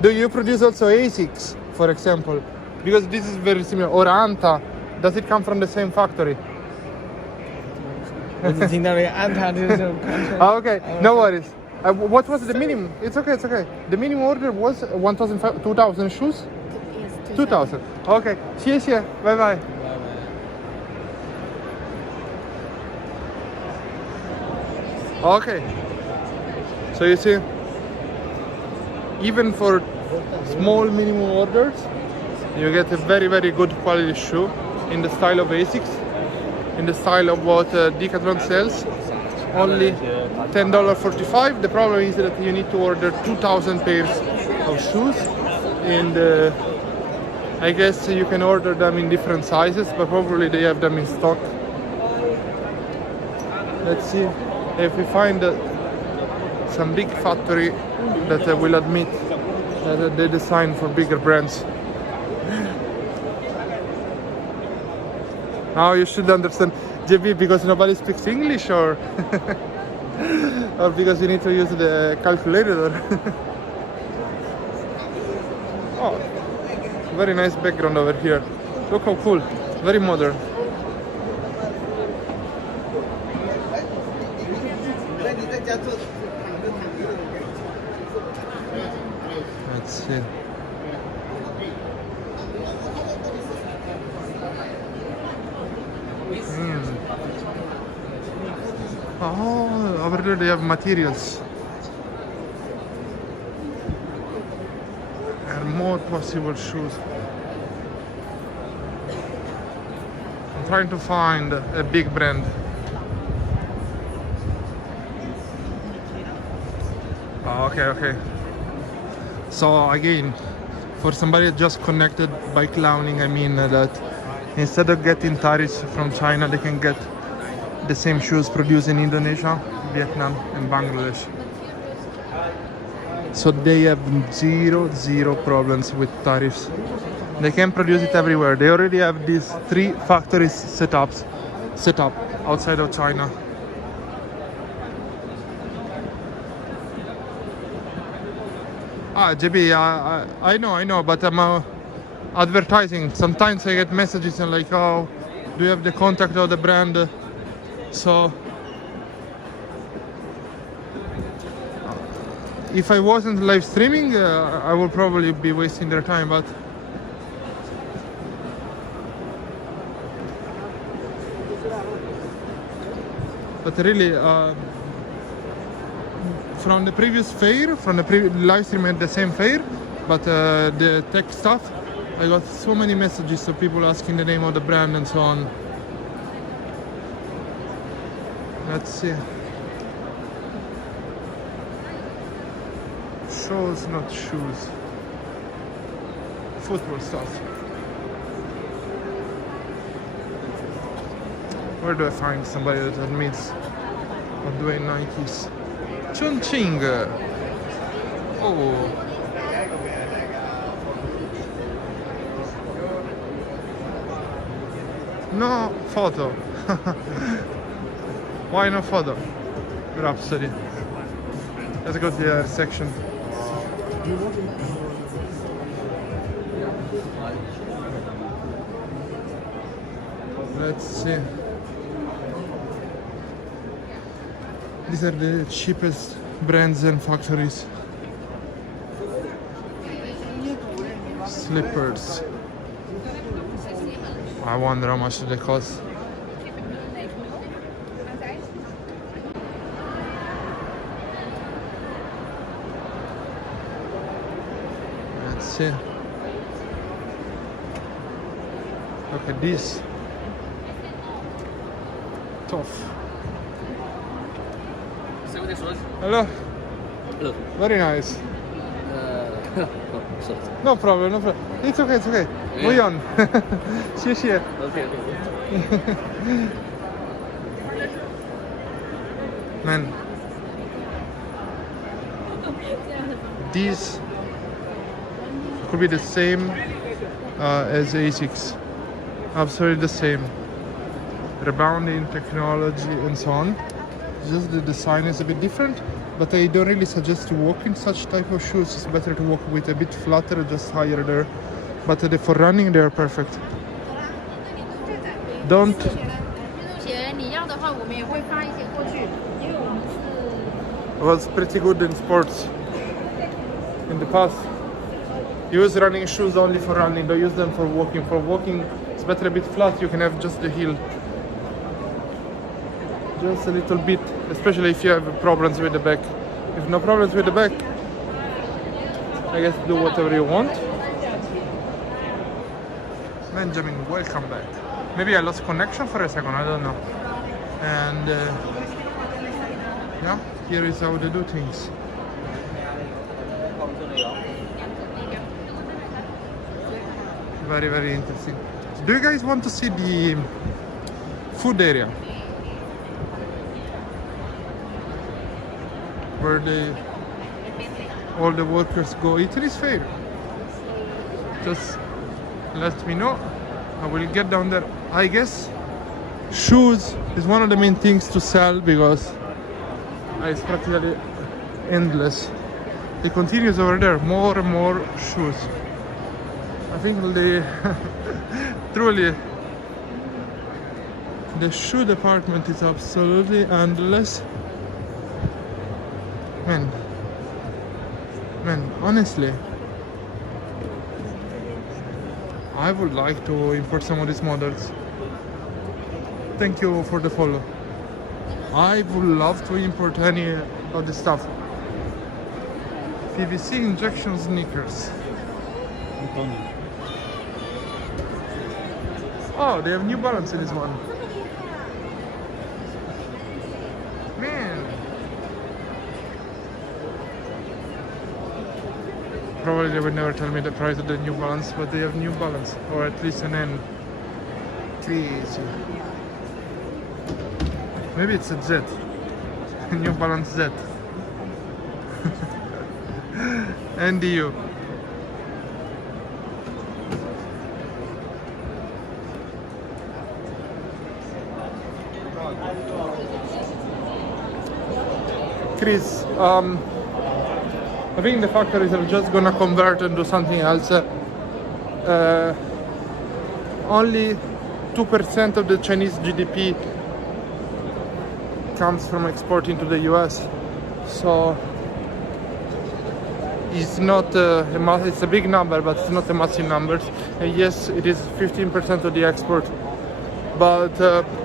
Do you produce also ASICs, for example? Because this is very similar. Or Anta, does it come from the same factory? Okay, no worries. What was the minimum? It's okay, it's okay. The minimum order was 2,000 shoes? Yes, 2,000. Okay, 谢谢, bye bye. Okay, so you see, even for small minimum orders, you get a very, very good quality shoe in the style of ASICs, in the style of what Decathlon sells. Only $10.45. The problem is that you need to order 2,000 pairs of shoes, and I guess you can order them in different sizes, but probably they have them in stock. Let's see if we find some big factory that will admit that they design for bigger brands. Now you should understand, JB, because nobody speaks English, or or because you need to use the calculator. Oh, very nice background over here. Look how cool, very modern. Let's see. Oh, over there they have materials and more possible shoes. I'm trying to find a big brand. Oh, okay. So again, for somebody just connected by clowning, I mean that instead of getting tariffs from China, they can get the same shoes produced in Indonesia, Vietnam, and Bangladesh. So they have zero problems with tariffs. They can produce it everywhere. They already have these 3 factories set up outside of China. JB, I know, but I'm advertising. Sometimes I get messages and like, oh, do you have the contact of the brand? So if I wasn't live streaming, I would probably be wasting their time, but really, from the previous fair, from the live stream at the same fair, but the tech stuff, I got so many messages of people asking the name of the brand and so on. Let's see. Shows, not shoes. Football stuff. Where do I find somebody that admits of doing Nikes? Chongqing. Oh. No photo. Why no photo? Rhapsody. Let's go to the other section. Let's see. These are the cheapest brands and factories. Slippers. I wonder how much they cost. Let's see. Look at this. Tough. Hello. Hello. Very nice. Sorry. No problem, no problem. It's okay, it's okay. Move on. 谢谢. Okay. Man. These could be the same as ASICs. Absolutely the same. Rebounding technology and so on. Just the design is a bit different, but I don't really suggest to walk in such type of shoes. It's better to walk with a bit flatter, just higher there. But for running, they are perfect. Don't. I was pretty good in sports in the past. Use running shoes only for running. Don't use them for walking. For walking, it's better a bit flat. You can have just the heel. Just a little bit, especially if you have problems with the back. If no problems with the back, I guess do whatever you want. Benjamin, welcome back. Maybe I lost connection for a second, I don't know. And yeah, here is how they do things. Very, very interesting. Do you guys want to see the food area? Where all the workers go eat this fair. Just let me know. I will get down there. I guess shoes is one of the main things to sell because it's practically endless. It continues over there, more and more shoes. I think truly the shoe department is absolutely endless. Man, honestly, I would like to import some of these models. Thank you for the follow. I would love to import any of the stuff. PVC injection sneakers. Oh, they have New Balance in this one. Man. Probably they would never tell me the price of the New Balance, but they have New Balance, or at least an N. Crazy. Maybe it's a Z. New Balance Z. NDU. Chris, I think the factories are just gonna convert and do something else. Only 2% of the Chinese GDP comes from exporting to the US, so it's not it's a big number, but it's not a massive number. And yes, it is 15% of the export, but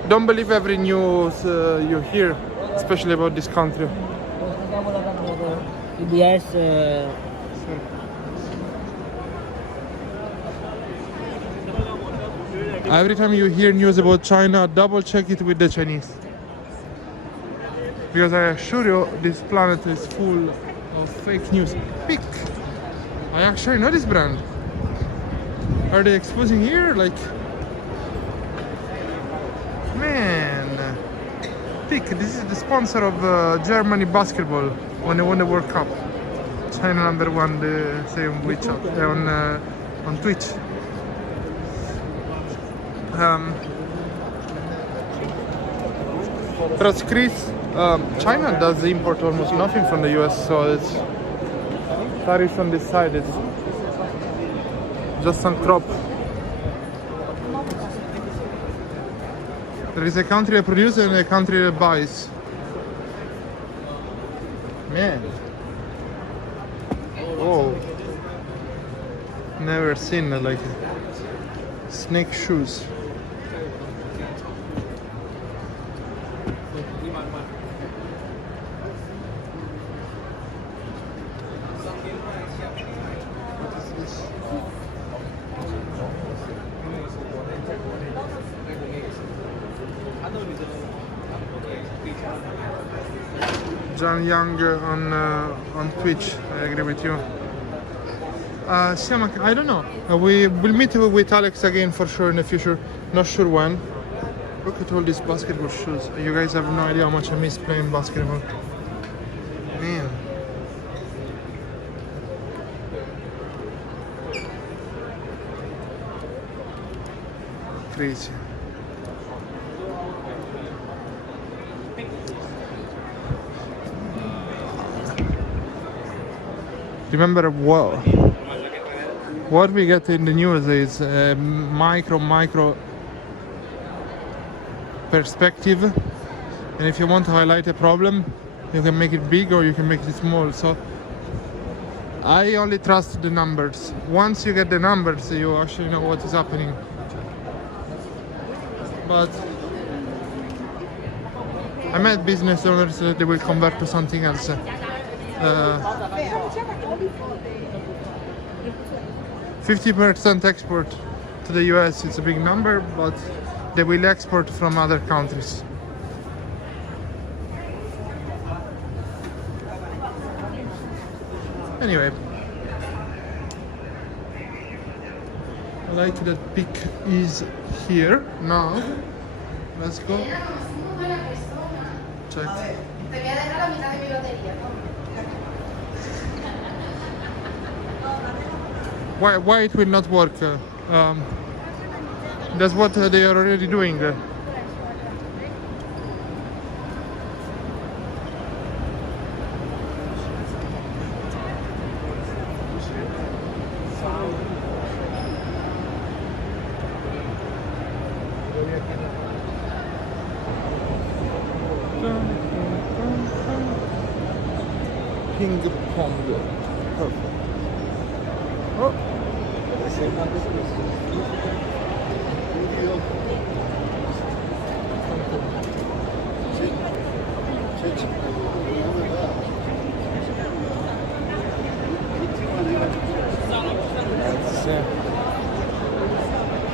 don't believe every news you hear, especially about this country. Yes. Every time you hear news about China, double check it with the Chinese. Because I assure you, this planet is full of fake news. Pick! I actually know this brand. Are they exposing here? Like, man. Pick, this is the sponsor of Germany basketball when they won the World Cup. China #1, they say on WeChat, on Twitch. Trust Chris, China does import almost nothing from the US, so it's tariffs on this side, it's just some crop. There is a country that produces and a country that buys. Man. Whoa. Never seen like snake shoes. John Young on Twitch, I agree with you. I don't know. We will meet with Alex again for sure in the future. Not sure when. Look at all these basketball shoes. You guys have no idea how much I miss playing basketball. Man. Crazy. Remember what we get in the news is micro perspective, and if you want to highlight a problem, you can make it big or you can make it small. So I only trust the numbers. Once you get the numbers, you actually know what is happening. But I met business owners that they will convert to something else. 50% export to the US, it's a big number, but they will export from other countries. Anyway, I like that pick is here now. Let's go check. Why it will not work? That's what they are already doing. Ping pong. Perfect. Oh. I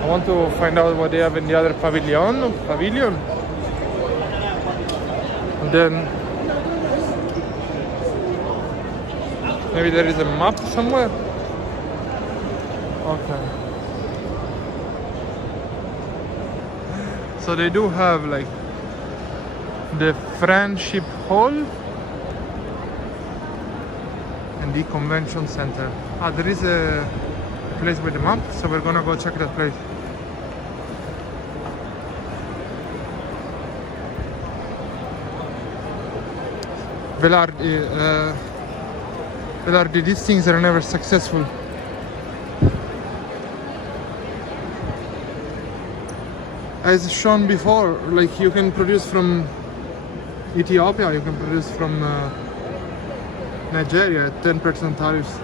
want to find out what they have in the other pavilion. And then maybe there is a map somewhere. Okay. So they do have like the Friendship Hall and the Convention Center. Ah, there is a place with the map, so we're gonna go check that place. Velarde, these things are never successful. As shown before, like you can produce from Ethiopia, you can produce from Nigeria at 10% tariffs.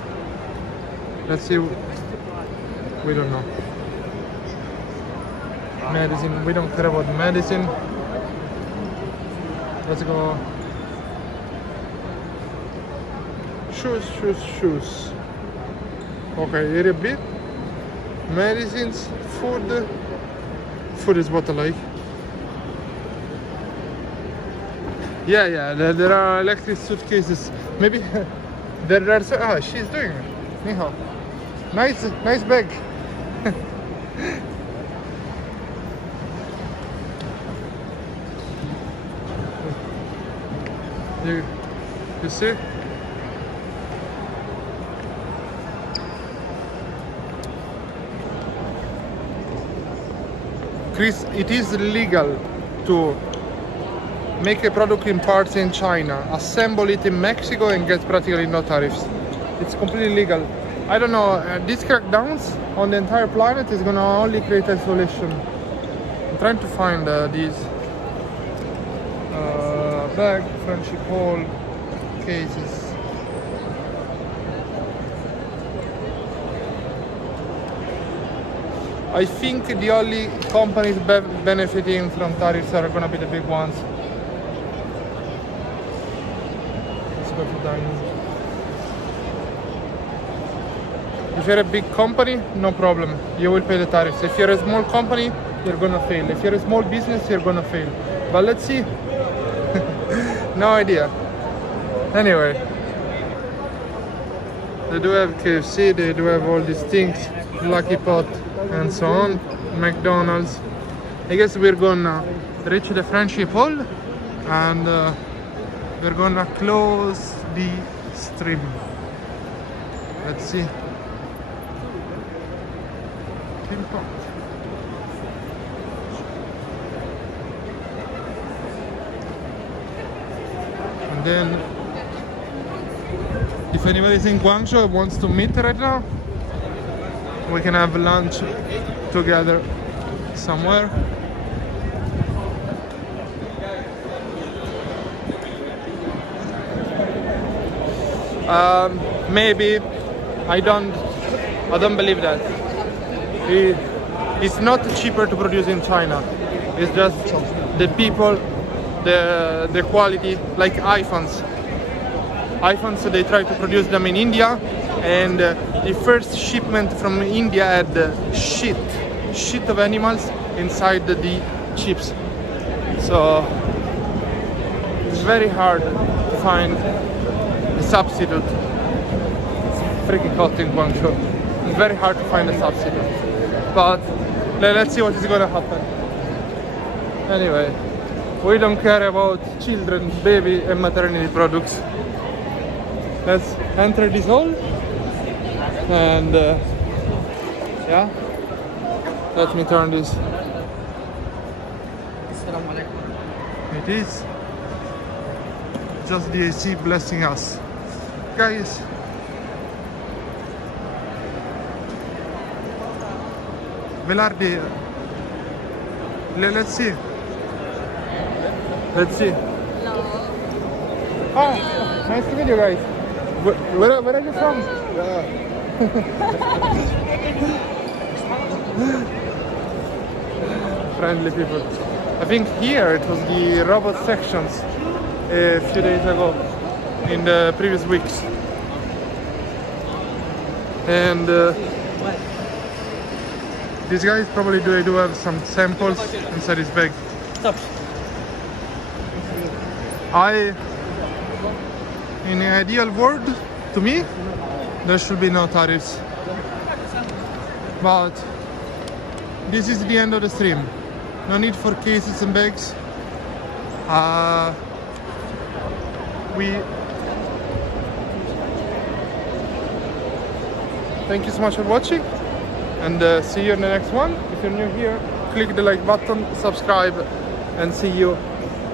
Let's see. We don't know. Medicine, we don't care about medicine. Let's go. Shoes. Okay, here a bit. Medicines, food. Food is what I like. Yeah, there are electric suitcases. Maybe there are. She's doing it. Ni hao. Nice bag. You see? Chris, it is legal to make a product in parts in China, assemble it in Mexico and get practically no tariffs. It's completely legal. I don't know, these crackdowns on the entire planet is gonna only create isolation. I'm trying to find these bag, friendship hall, cases. I think the only companies benefiting from tariffs are gonna be the big ones. Let's go to dining. If you're a big company, no problem. You will pay the tariffs. If you're a small company, you're gonna fail. If you're a small business, you're gonna fail. But let's see. No idea. Anyway, they do have KFC, they do have all these things, Lucky Pot and so on, McDonald's. I guess we're gonna reach the friendship hall and we're gonna close the stream. Let's see. And then if anybody's in Guangzhou and wants to meet right now, we can have lunch together somewhere. Maybe. I don't believe that. It's not cheaper to produce in China. It's just the people, the quality, like iPhones. iPhones, they try to produce them in India, and the first shipment from India had shit of animals inside the chips. So it's very hard to find a substitute. It's freaking hot in Guangzhou. It's very hard to find a substitute. But let's see what is gonna happen. Anyway, we don't care about children, baby and maternity products. Let's enter this hall and yeah, let me turn this. It is just the AC blessing us, guys. Velarde, let's see. Oh, nice to meet you guys. Where are you from? Friendly people. I think here it was the robot sections a few days ago in the previous weeks. And these guys probably do have some samples inside his bag. Stop. In an ideal world, to me, there should be no tariffs. But this is the end of the stream. No need for cases and bags. Thank you so much for watching, and see you in the next one. If you're new here, click the like button, subscribe, and see you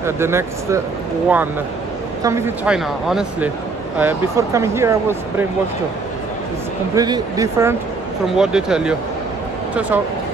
at the next one. come visit China, honestly. Before coming here, I was brainwashed. It's completely different from what they tell you. Ciao, ciao.